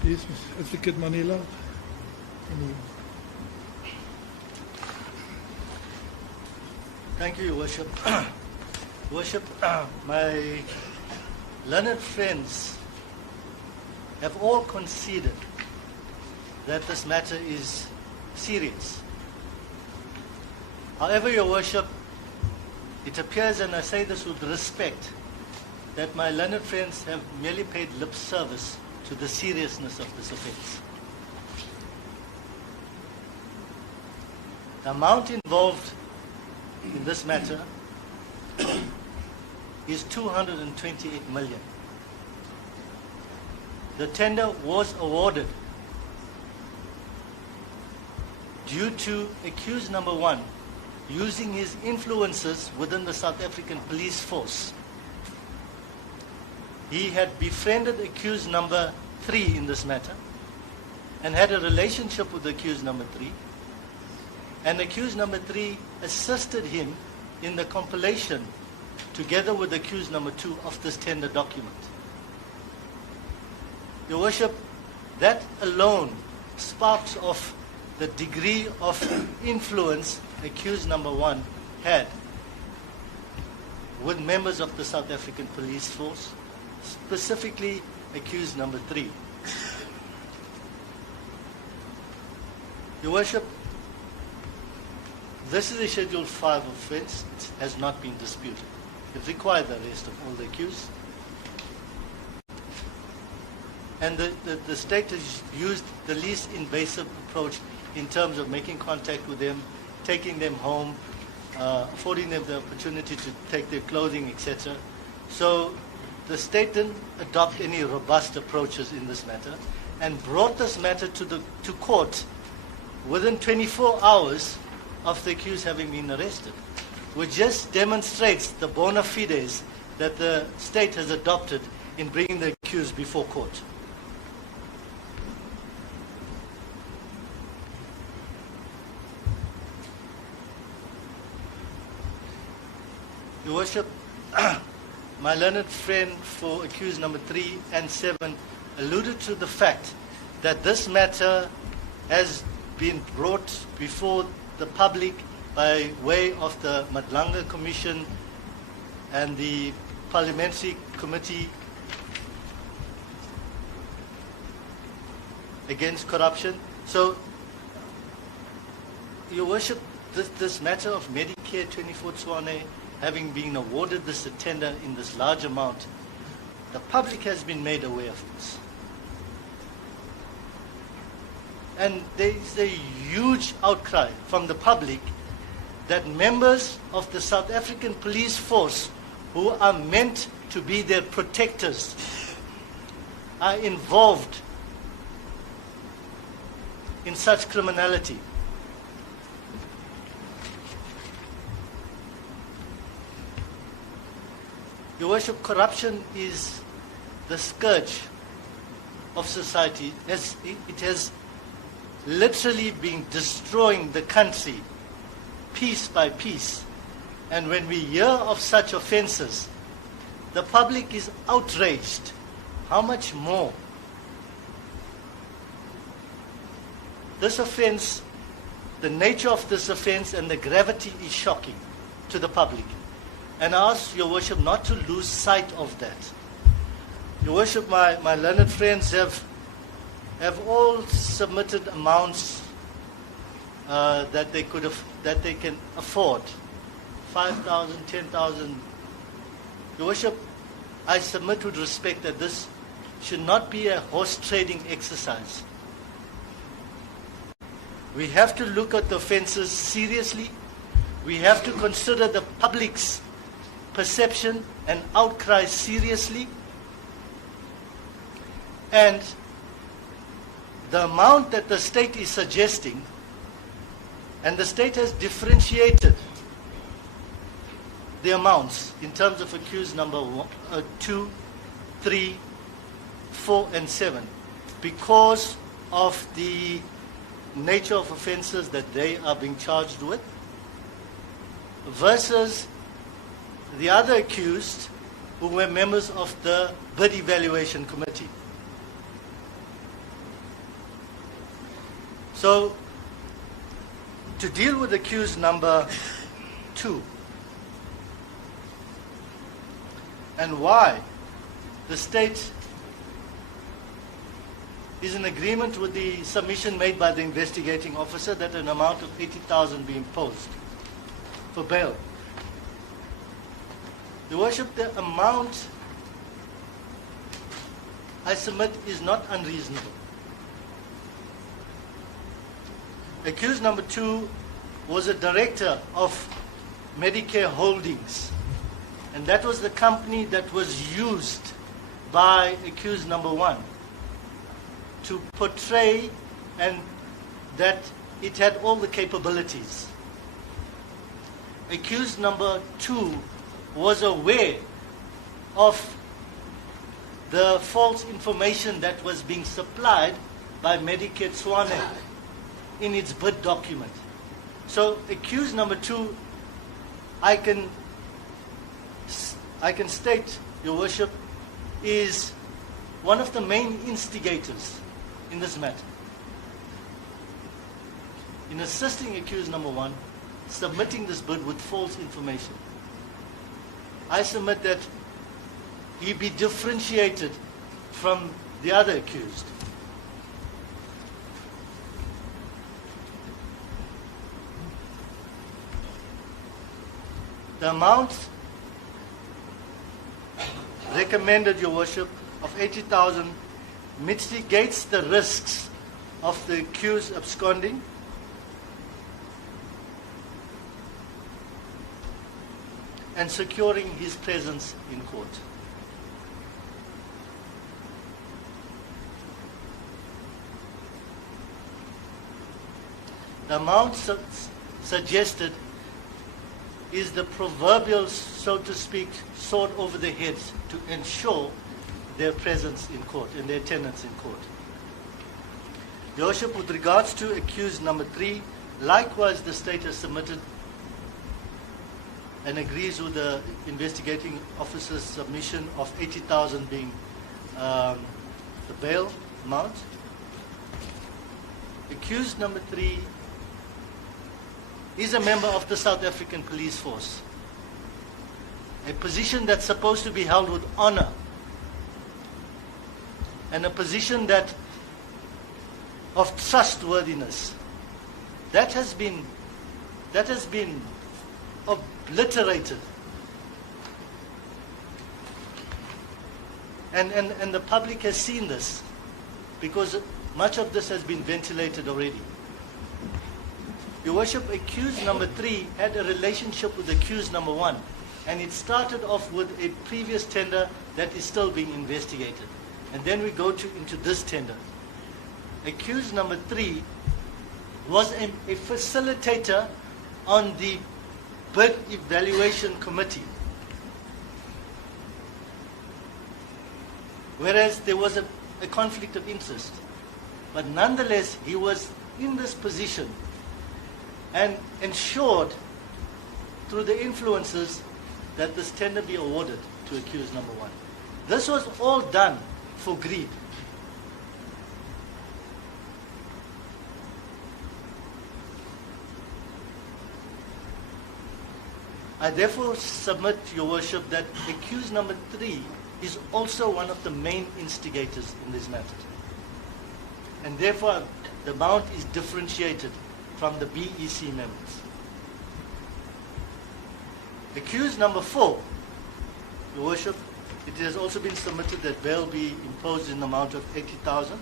Yes, Advocate Manila. Thank you, Your Worship. Worship, my learned friends have all conceded that this matter is serious. However, Your Worship, it appears, and I say this with respect, that my learned friends have merely paid lip service to the seriousness of this offence. The amount involved in this matter is 228 million. The tender was awarded due to accused number 1 using his influences within the South African police force. He had befriended accused number 3 in this matter and had a relationship with accused number 3, and accused number 3 assisted him in the compilation together with accused number 2 of this tender document. Your Worship, that alone sparks off the degree of influence accused number 1 had with members of the South African police force, specifically accused number 3. Your Worship, this is a Schedule 5 offence. It has not been disputed. It required the arrest of all the accused. And the state has used the least invasive approach in terms of making contact with them, taking them home, affording them the opportunity to take their clothing, etc. So the state didn't adopt any robust approaches in this matter and brought this matter to court within 24 hours of the accused having been arrested, which just demonstrates the bona fides that the state has adopted in bringing the accused before court. Your Worship, my learned friend for accused number 3 and 7 alluded to the fact that this matter has been brought before the public by way of the Matlala Commission and the Parliamentary Committee Against Corruption. So, Your Worship, this matter of Medicare 24 Tshwane having been awarded this tender in this large amount, the public has been made aware of this. And there is a huge outcry from the public that members of the South African police force, who are meant to be their protectors, are involved in such criminality. Your Worship, corruption is the scourge of society. It has literally been destroying the country piece by piece. And when we hear of such offences, the public is outraged. How much more? This offence, the nature of this offence and the gravity is shocking to the public. And I ask Your Worship not to lose sight of that. Your Worship, my learned friends have all submitted amounts that they can afford. 5,000, 10,000. Your Worship, I submit with respect that this should not be a horse trading exercise. We have to look at the offences seriously. We have to consider the public's perception and outcry seriously. And the amount that the state is suggesting, and the state has differentiated the amounts in terms of accused number 2, 3, 4, and 7 because of the nature of offences that they are being charged with, versus the other accused who were members of the bid evaluation committee. So, to deal with accused number 2, and why the state is in agreement with the submission made by the investigating officer that an amount of 80,000 be imposed for bail. Your Worship, the amount I submit is not unreasonable. Accused number 2 was a director of Medicare Holdings, and that was the company that was used by accused number 1 to portray and that it had all the capabilities. Accused number 2 was aware of the false information that was being supplied by Medicare Tshwane in its bid document. So accused number 2, I can state, Your Worship, is one of the main instigators in this matter, in assisting accused number 1 submitting this bid with false information. I submit that he be differentiated from the other accused. The amount recommended, Your Worship, of 80,000 mitigates the risks of the accused absconding and securing his presence in court. The amount suggested is the proverbial, so to speak, sword over the heads to ensure their presence in court and their attendance in court. Your Worship, with regards to accused number 3, likewise the state has submitted and agrees with the investigating officer's submission of 80,000 being the bail amount. Accused number 3 is a member of the South African Police Force, a position that's supposed to be held with honor, and a position that of trustworthiness. That has been obliterated. And the public has seen this, because much of this has been ventilated already. Your Worship, accused number 3 had a relationship with accused number 1, and it started off with a previous tender that is still being investigated. And then we go into this tender. Accused number 3 was a facilitator on the bid evaluation committee, whereas there was a conflict of interest. But nonetheless, he was in this position and ensured through the influences that this tender be awarded to accused number 1. This was all done for greed. I therefore submit, Your Worship, that accused number 3 is also one of the main instigators in this matter. And therefore, the amount is differentiated from the BEC members. Accused number 4, Your Worship, it has also been submitted that bail be imposed in the amount of 80,000.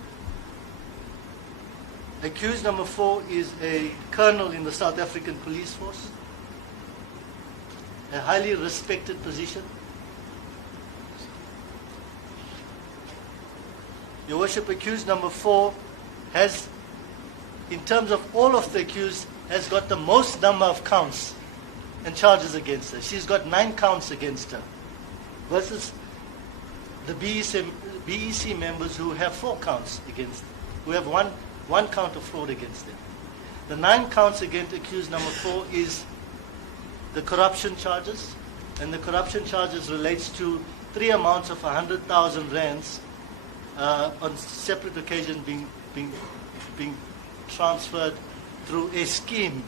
Accused number 4 is a colonel in the South African Police Force, a highly respected position. Your Worship, accused number 4 has, in terms of all of the accused, has got the most number of counts and charges against her. She's got 9 counts against her, versus the BEC members who have 4 counts against them, who have one count of fraud against them. The 9 counts against accused number 4 is the corruption charges, and the corruption charges relates to 3 amounts of 100,000 rands on separate occasions being transferred through a scheme,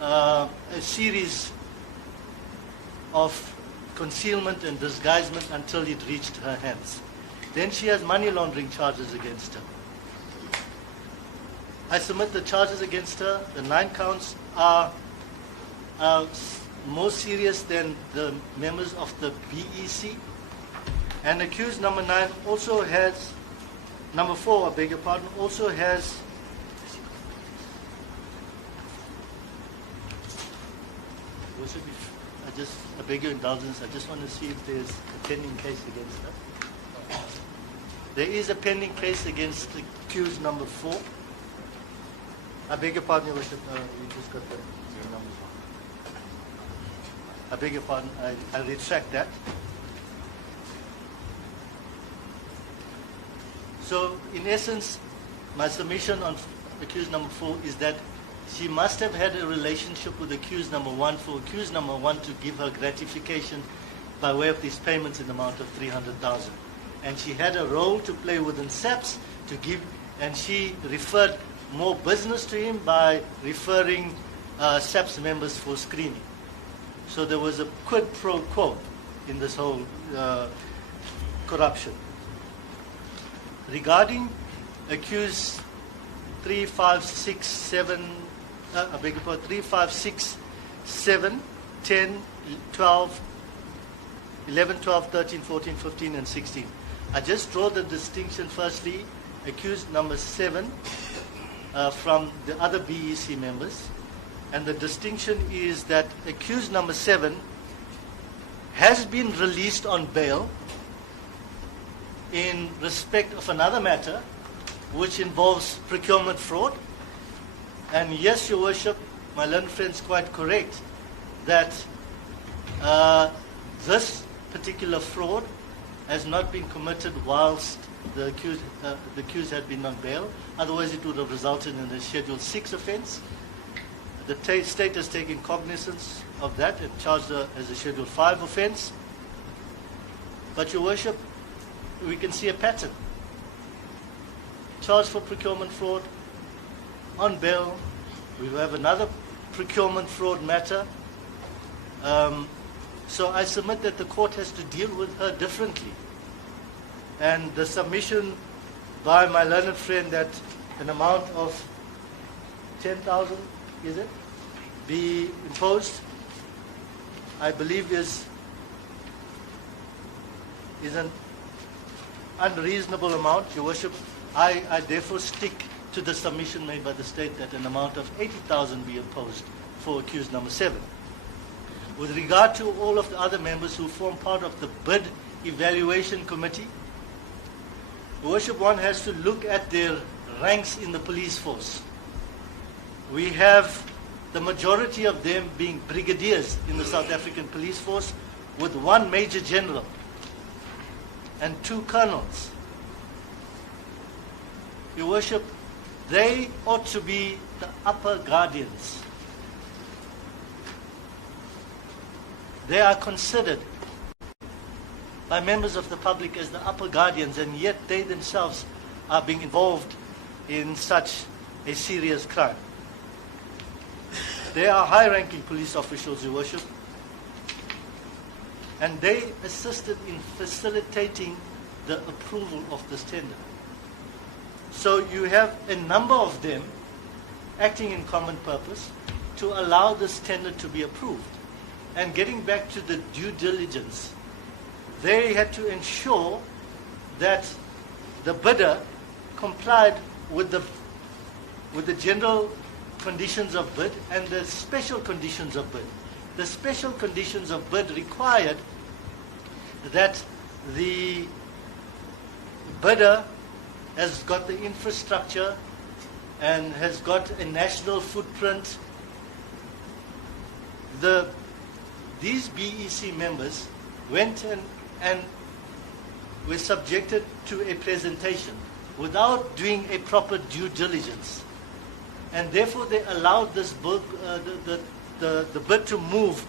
a series of concealment and disguisement until it reached her hands. Then she has money laundering charges against her. I submit the charges against her. The 9 counts are more serious than the members of the BEC. And accused number 9 also has, number 4, I beg your pardon, also has I beg your indulgence, I just want to see if there's a pending case against her. There is a pending case against accused number 4. I beg your pardon, Your Worship, you just got the numbers wrong. I beg your pardon, I retract that. So, in essence, my submission on accused number 4 is that she must have had a relationship with accused number 1 for accused number 1 to give her gratification by way of these payments in the amount of 300,000. And she had a role to play within Saps to give, and she referred more business to him by referring Saps members for screening. So there was a quid pro quo in this whole corruption. Regarding accused 3, 5, 6, 7, I beg your pardon, 3, 5, 6, 7, 10, 12, 11, 12, 13, 14, 15, and 16. I just draw the distinction, firstly, accused number 7 from the other BEC members. And the distinction is that accused number 7 has been released on bail in respect of another matter which involves procurement fraud. And yes, Your Worship, my learned friend's quite correct that this particular fraud has not been committed whilst the accused had been on bail. Otherwise, it would have resulted in a Schedule 6 offence. The state has taken cognizance of that and charged her as a Schedule 5 offence. But, Your Worship, we can see a pattern. Charged for procurement fraud, on bail. We have another procurement fraud matter. So I submit that the court has to deal with her differently. And the submission by my learned friend that an amount of 10,000, is it, be imposed, I believe is an unreasonable amount, Your Worship. I therefore stick to the submission made by the state that an amount of 80,000 be imposed for accused number 7. With regard to all of the other members who form part of the bid evaluation committee, Your Worship, one has to look at their ranks in the police force. We have the majority of them being brigadiers in the South African police force, with 1 major general and 2 colonels. Your Worship, they ought to be the upper guardians. They are considered by members of the public as the upper guardians, and yet they themselves are being involved in such a serious crime. They are high-ranking police officials, Your Worship, and they assisted in facilitating the approval of this tender. So you have a number of them acting in common purpose to allow this tender to be approved. And getting back to the due diligence, they had to ensure that the bidder complied with the general conditions of bid and the special conditions of bid. The special conditions of bid required that the bidder has got the infrastructure and has got a national footprint. These BEC members went and were subjected to a presentation without doing a proper due diligence. And therefore they allowed this the bid to move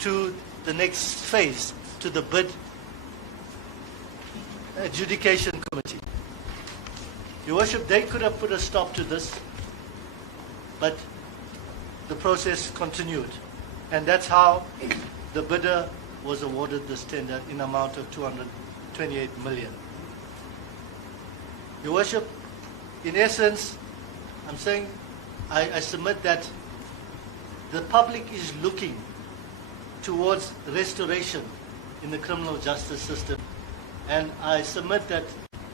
to the next phase, to the bid adjudication committee. Your Worship, they could have put a stop to this, but the process continued. And that's how the bidder was awarded this tender in amount of 228 million. Your Worship, in essence, I'm saying I submit that the public is looking towards restoration in the criminal justice system, and I submit that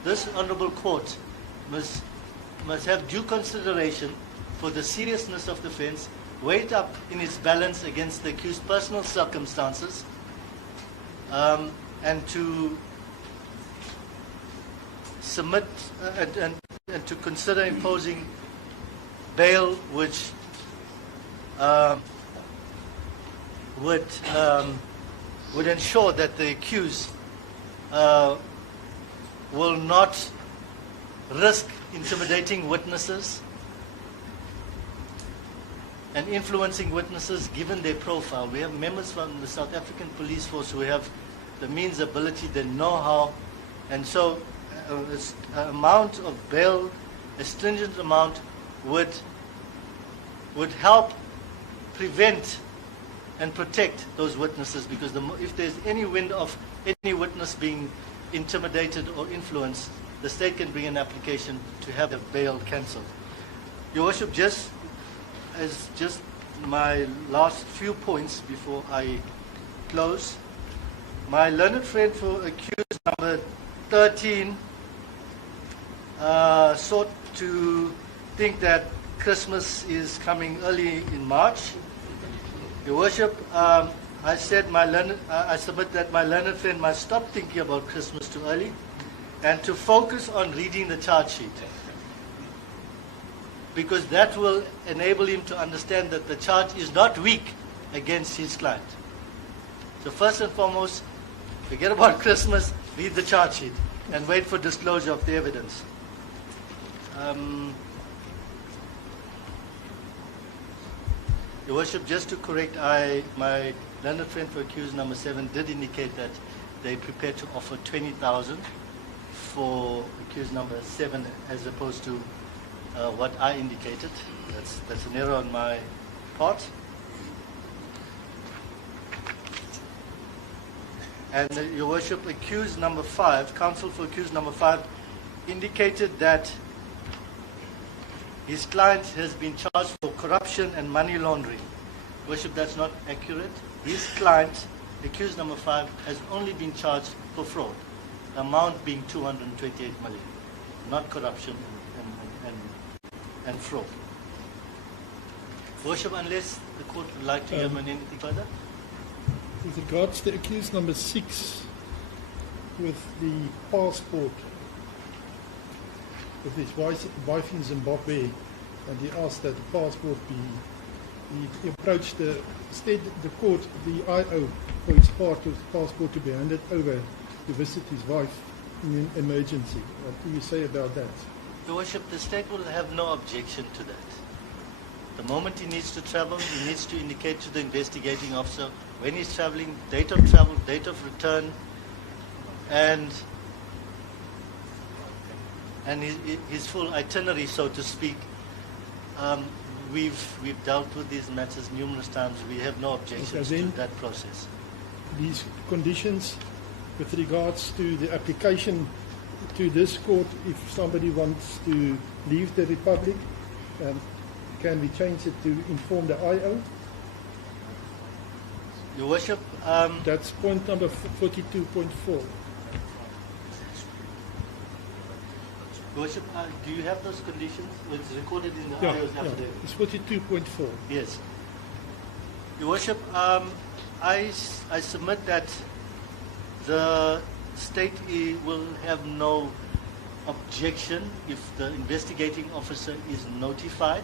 this honourable court must have due consideration for the seriousness of the offence, weigh it up in its balance against the accused's personal circumstances, and to submit and to consider imposing bail which would ensure that the accused will not risk intimidating witnesses and influencing witnesses given their profile. We have members from the South African Police Force who have the means, ability, the know-how, and so an amount of bail, a stringent amount, would help prevent and protect those witnesses, because if there's any wind of any witness being intimidated or influenced, the state can bring an application to have the bail cancelled. Your Worship, just my last few points before I close. My learned friend for accused number 13 sought to think that Christmas is coming early in March. Your Worship, I submit that my learned friend must stop thinking about Christmas too early and to focus on reading the charge sheet, because that will enable him to understand that the charge is not weak against his client. So first and foremost, forget about Christmas, read the charge sheet and wait for disclosure of the evidence. Your Worship, just to correct, my learned friend for accused number 7 did indicate that they prepared to offer 20,000 for accused number 7 as opposed to what I indicated. That's an error on my part. And Your Worship, accused number 5, counsel for accused number 5 indicated that his client has been charged for corruption and money laundering. Worship, that's not accurate. His client, accused number 5, has only been charged for fraud, the amount being 228 million, not corruption and fraud. Worship, unless the court would like to examine anything further. With regards to accused number 6, with the passport, with his wife in Zimbabwe, and he asked that the passport be, he approached the court, the IO, for his part of the passport to be handed over to visit his wife in an emergency. What do you say about that? Your Worship, the state will have no objection to that. The moment he needs to travel, he needs to indicate to the investigating officer when he's traveling, date of travel, date of return, and his full itinerary, so to speak. We've dealt with these matters numerous times. We have no objections to that process. These conditions with regards to the application to this court, if somebody wants to leave the Republic, can we change it to inform the IO? Your Worship, that's point number 42.4. Your Worship, do you have those conditions? It's recorded in the IO's affidavit. It's 42.4. Yes. Your Worship, I submit that the state will have no objection if the investigating officer is notified.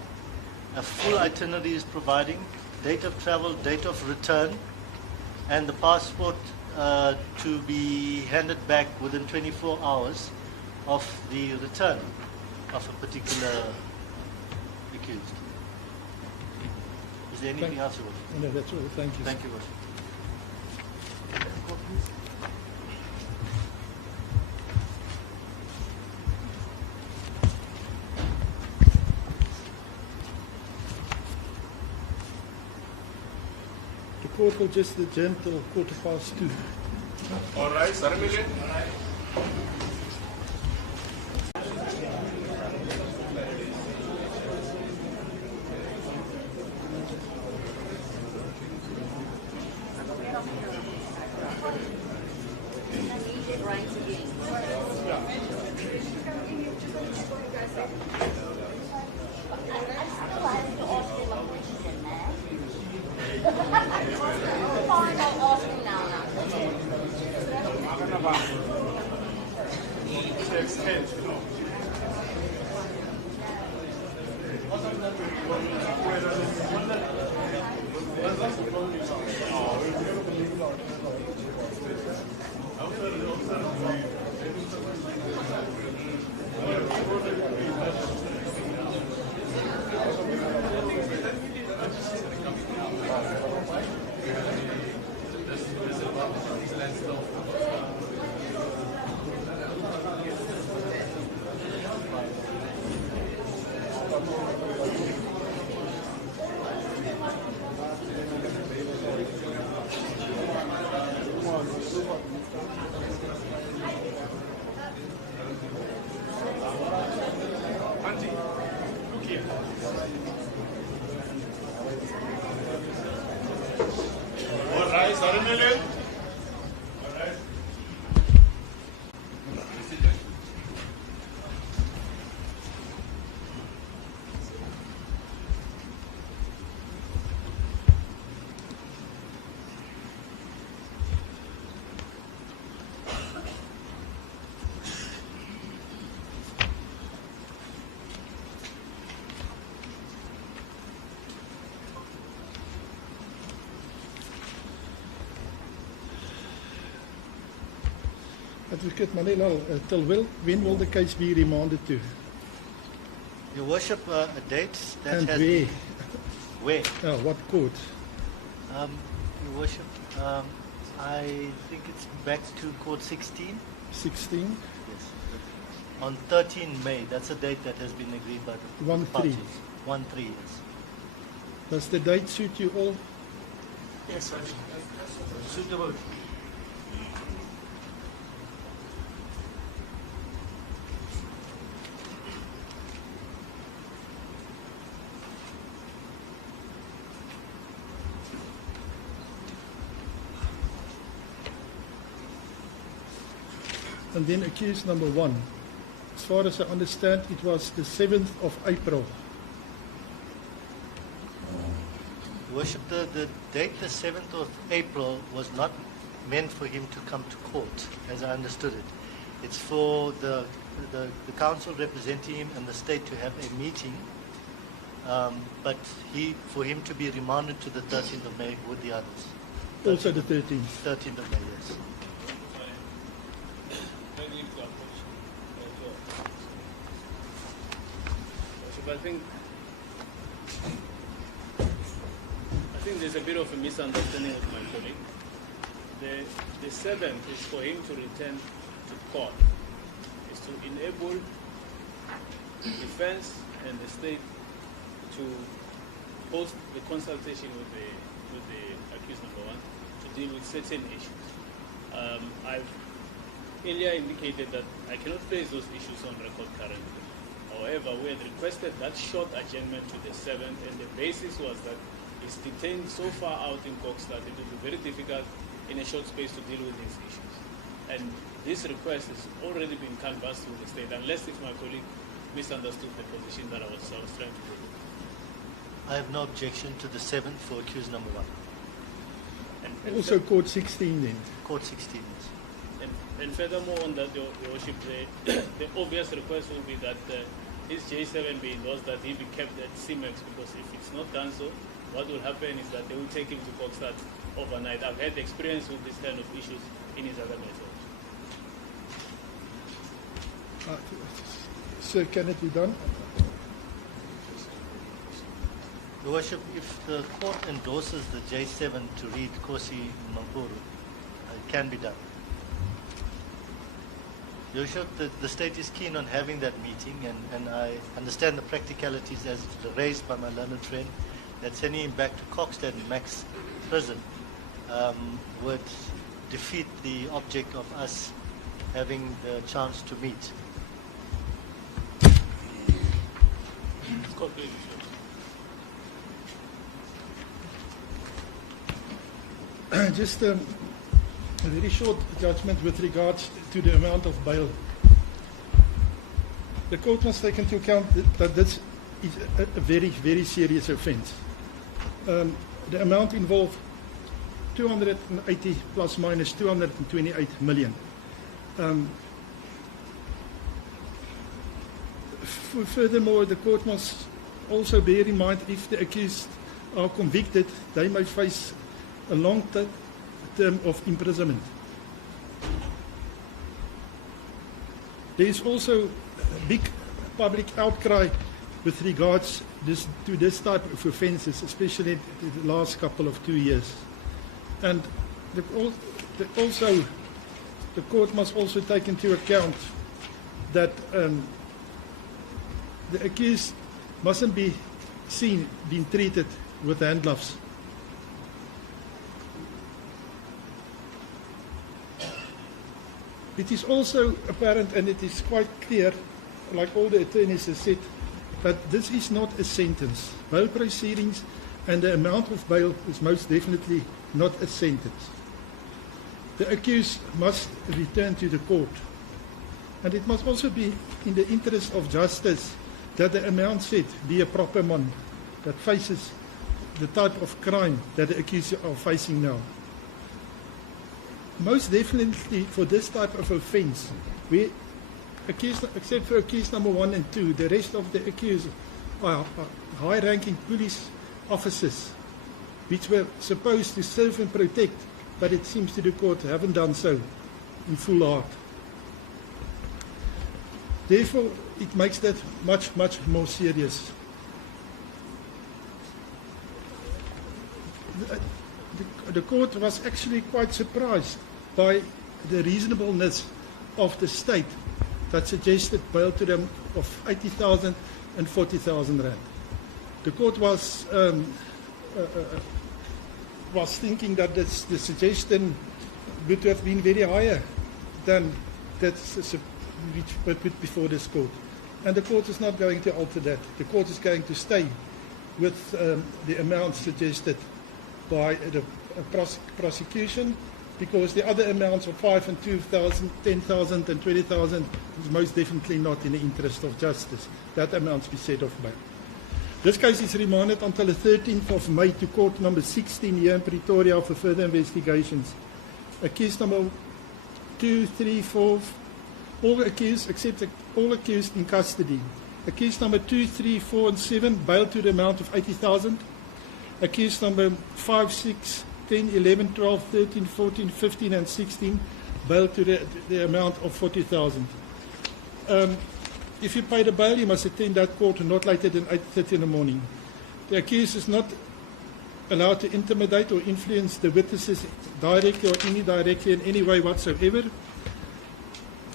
A full itinerary is providing, date of travel, date of return, and the passport to be handed back within 24 hours of the return of a particular accused. Is there anything else, Your Worship? No, that's all. Thank you. Thank you, Worship. The court will just adjourn till 2:15. All right, Saramile. Advocate Matlala, when will the case be remanded to? Your Worship, a date that And has where? been... Where? What court? Your Worship, I think it's back to Court 16. 16? Yes. On 13 May, that's a date that has been agreed by the 1-3. parties. 1-3, yes. Does the date suit you all? Yes, sir. Suitable. And then accused number 1. As far as I understand, it was the 7th of April. Worship, the date, the 7th of April, was not meant for him to come to court, as I understood it. It's for the council representing him and the state to have a meeting, but for him to be remanded to the 13th of May with the others. Also the 13th. 13th of May, yes. I think there's a bit of a misunderstanding with my colleague. The 7th is for him to return to court. Is to enable the defense and the state to host the consultation with the accused number 1 to deal with certain issues. I've earlier indicated that I cannot place those issues on record currently. However, we had requested that short adjournment to the 7th, and the basis was that it's detained so far out in Cox that it will be very difficult in a short space to deal with these issues. And this request has already been canvassed with the state, unless if my colleague misunderstood the position that I was trying to do. I have no objection to the 7th for accused number 1. And Also court 16 then. Court 16, yes. And furthermore, on that, Your Worship, the obvious request will be that his J7 be endorsed, that he be kept at CMEX, because if it's not done so, what will happen is that they will take him to Kokstad overnight. I've had experience with this kind of issues in his other methods. Sir, can it be done? Your Worship, if the court endorses the J7 to read Kosi Mampuru, it can be done. Your Worship, the state is keen on having that meeting, and I understand the practicalities as raised by my learned friend, that sending him back to Kokstad Max Prison would defeat the object of us having the chance to meet. Just a very short judgment with regards to the amount of bail. the court must take into account that this is a very, very serious offence. The amount involved 280 plus minus 228 million. Furthermore, the court must also bear in mind if the accused are convicted, they may face a long term of imprisonment. There is also a big public outcry with regards to this type of offences, especially in the last couple of 2 years. And the court must also take into account that the accused mustn't be seen being treated with hand gloves. It is also apparent, and it is quite clear, like all the attorneys have said, that this is not a sentence. Bail proceedings and the amount of bail is most definitely not a sentence. The accused must return to the court. And it must also be in the interest of justice that the amount set be a proper one that faces the type of crime that the accused are facing now. Most definitely for this type of offence, we accused, except for accused number 1 and 2, the rest of the accused are high-ranking police officers which were supposed to serve and protect, but it seems to the court haven't done so in full heart. Therefore, it makes that much, much more serious. The court was actually quite surprised by the reasonableness of the state that suggested bail to them of 80,000 and 40,000 rand. The court was thinking that the suggestion would have been very higher than that which were put before this court. And the court is not going to alter that. The court is going to stay with the amount suggested by the prosecution, because the other amounts of 5 and 2,000, 10,000 and 20,000 is most definitely not in the interest of justice. That amount be set off bail. This case is remanded until the 13th of May to court number 16 here in Pretoria for further investigations. Accused number 2, 3, 4, all accused except all accused in custody. Accused number 2, 3, 4 and 7 bail to the amount of 80,000. Accused number 5, 6, 10, 11, 12, 13, 14, 15 and 16 bail to the amount of 40,000. If you pay the bail, you must attend that court not later than 8:30 in the morning. The accused is not allowed to intimidate or influence the witnesses directly or indirectly in any way whatsoever.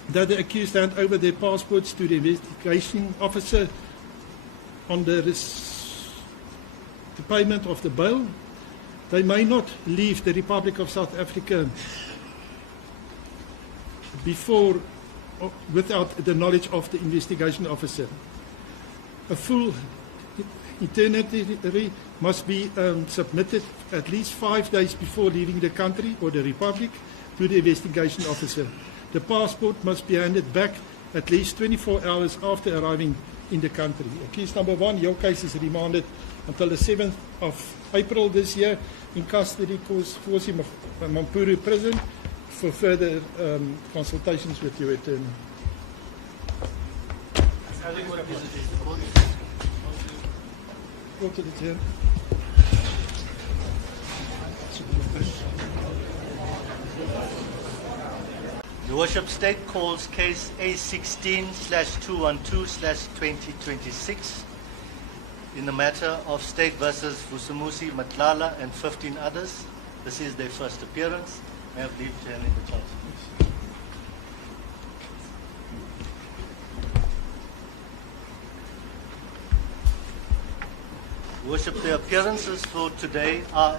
That the accused hand over their passports to the investigation officer on the payment of the bail. They may not leave the Republic of South Africa without the knowledge of the investigation officer. A full itinerary must be submitted at least 5 days before leaving the country or the Republic to the investigation officer. The passport must be handed back at least 24 hours after arriving in the country. Accused number 1, your case is remanded until the 7th of April this year in custody Vusimuzi prison for further consultations with your attorney. Go to the chair. Your Worship, State calls case A16/212/2026 in the matter of State versus Vusimuzi Matlala and 15 others. This is their first appearance. I have leave to hand in the charge. Your Worship, the appearances for today are as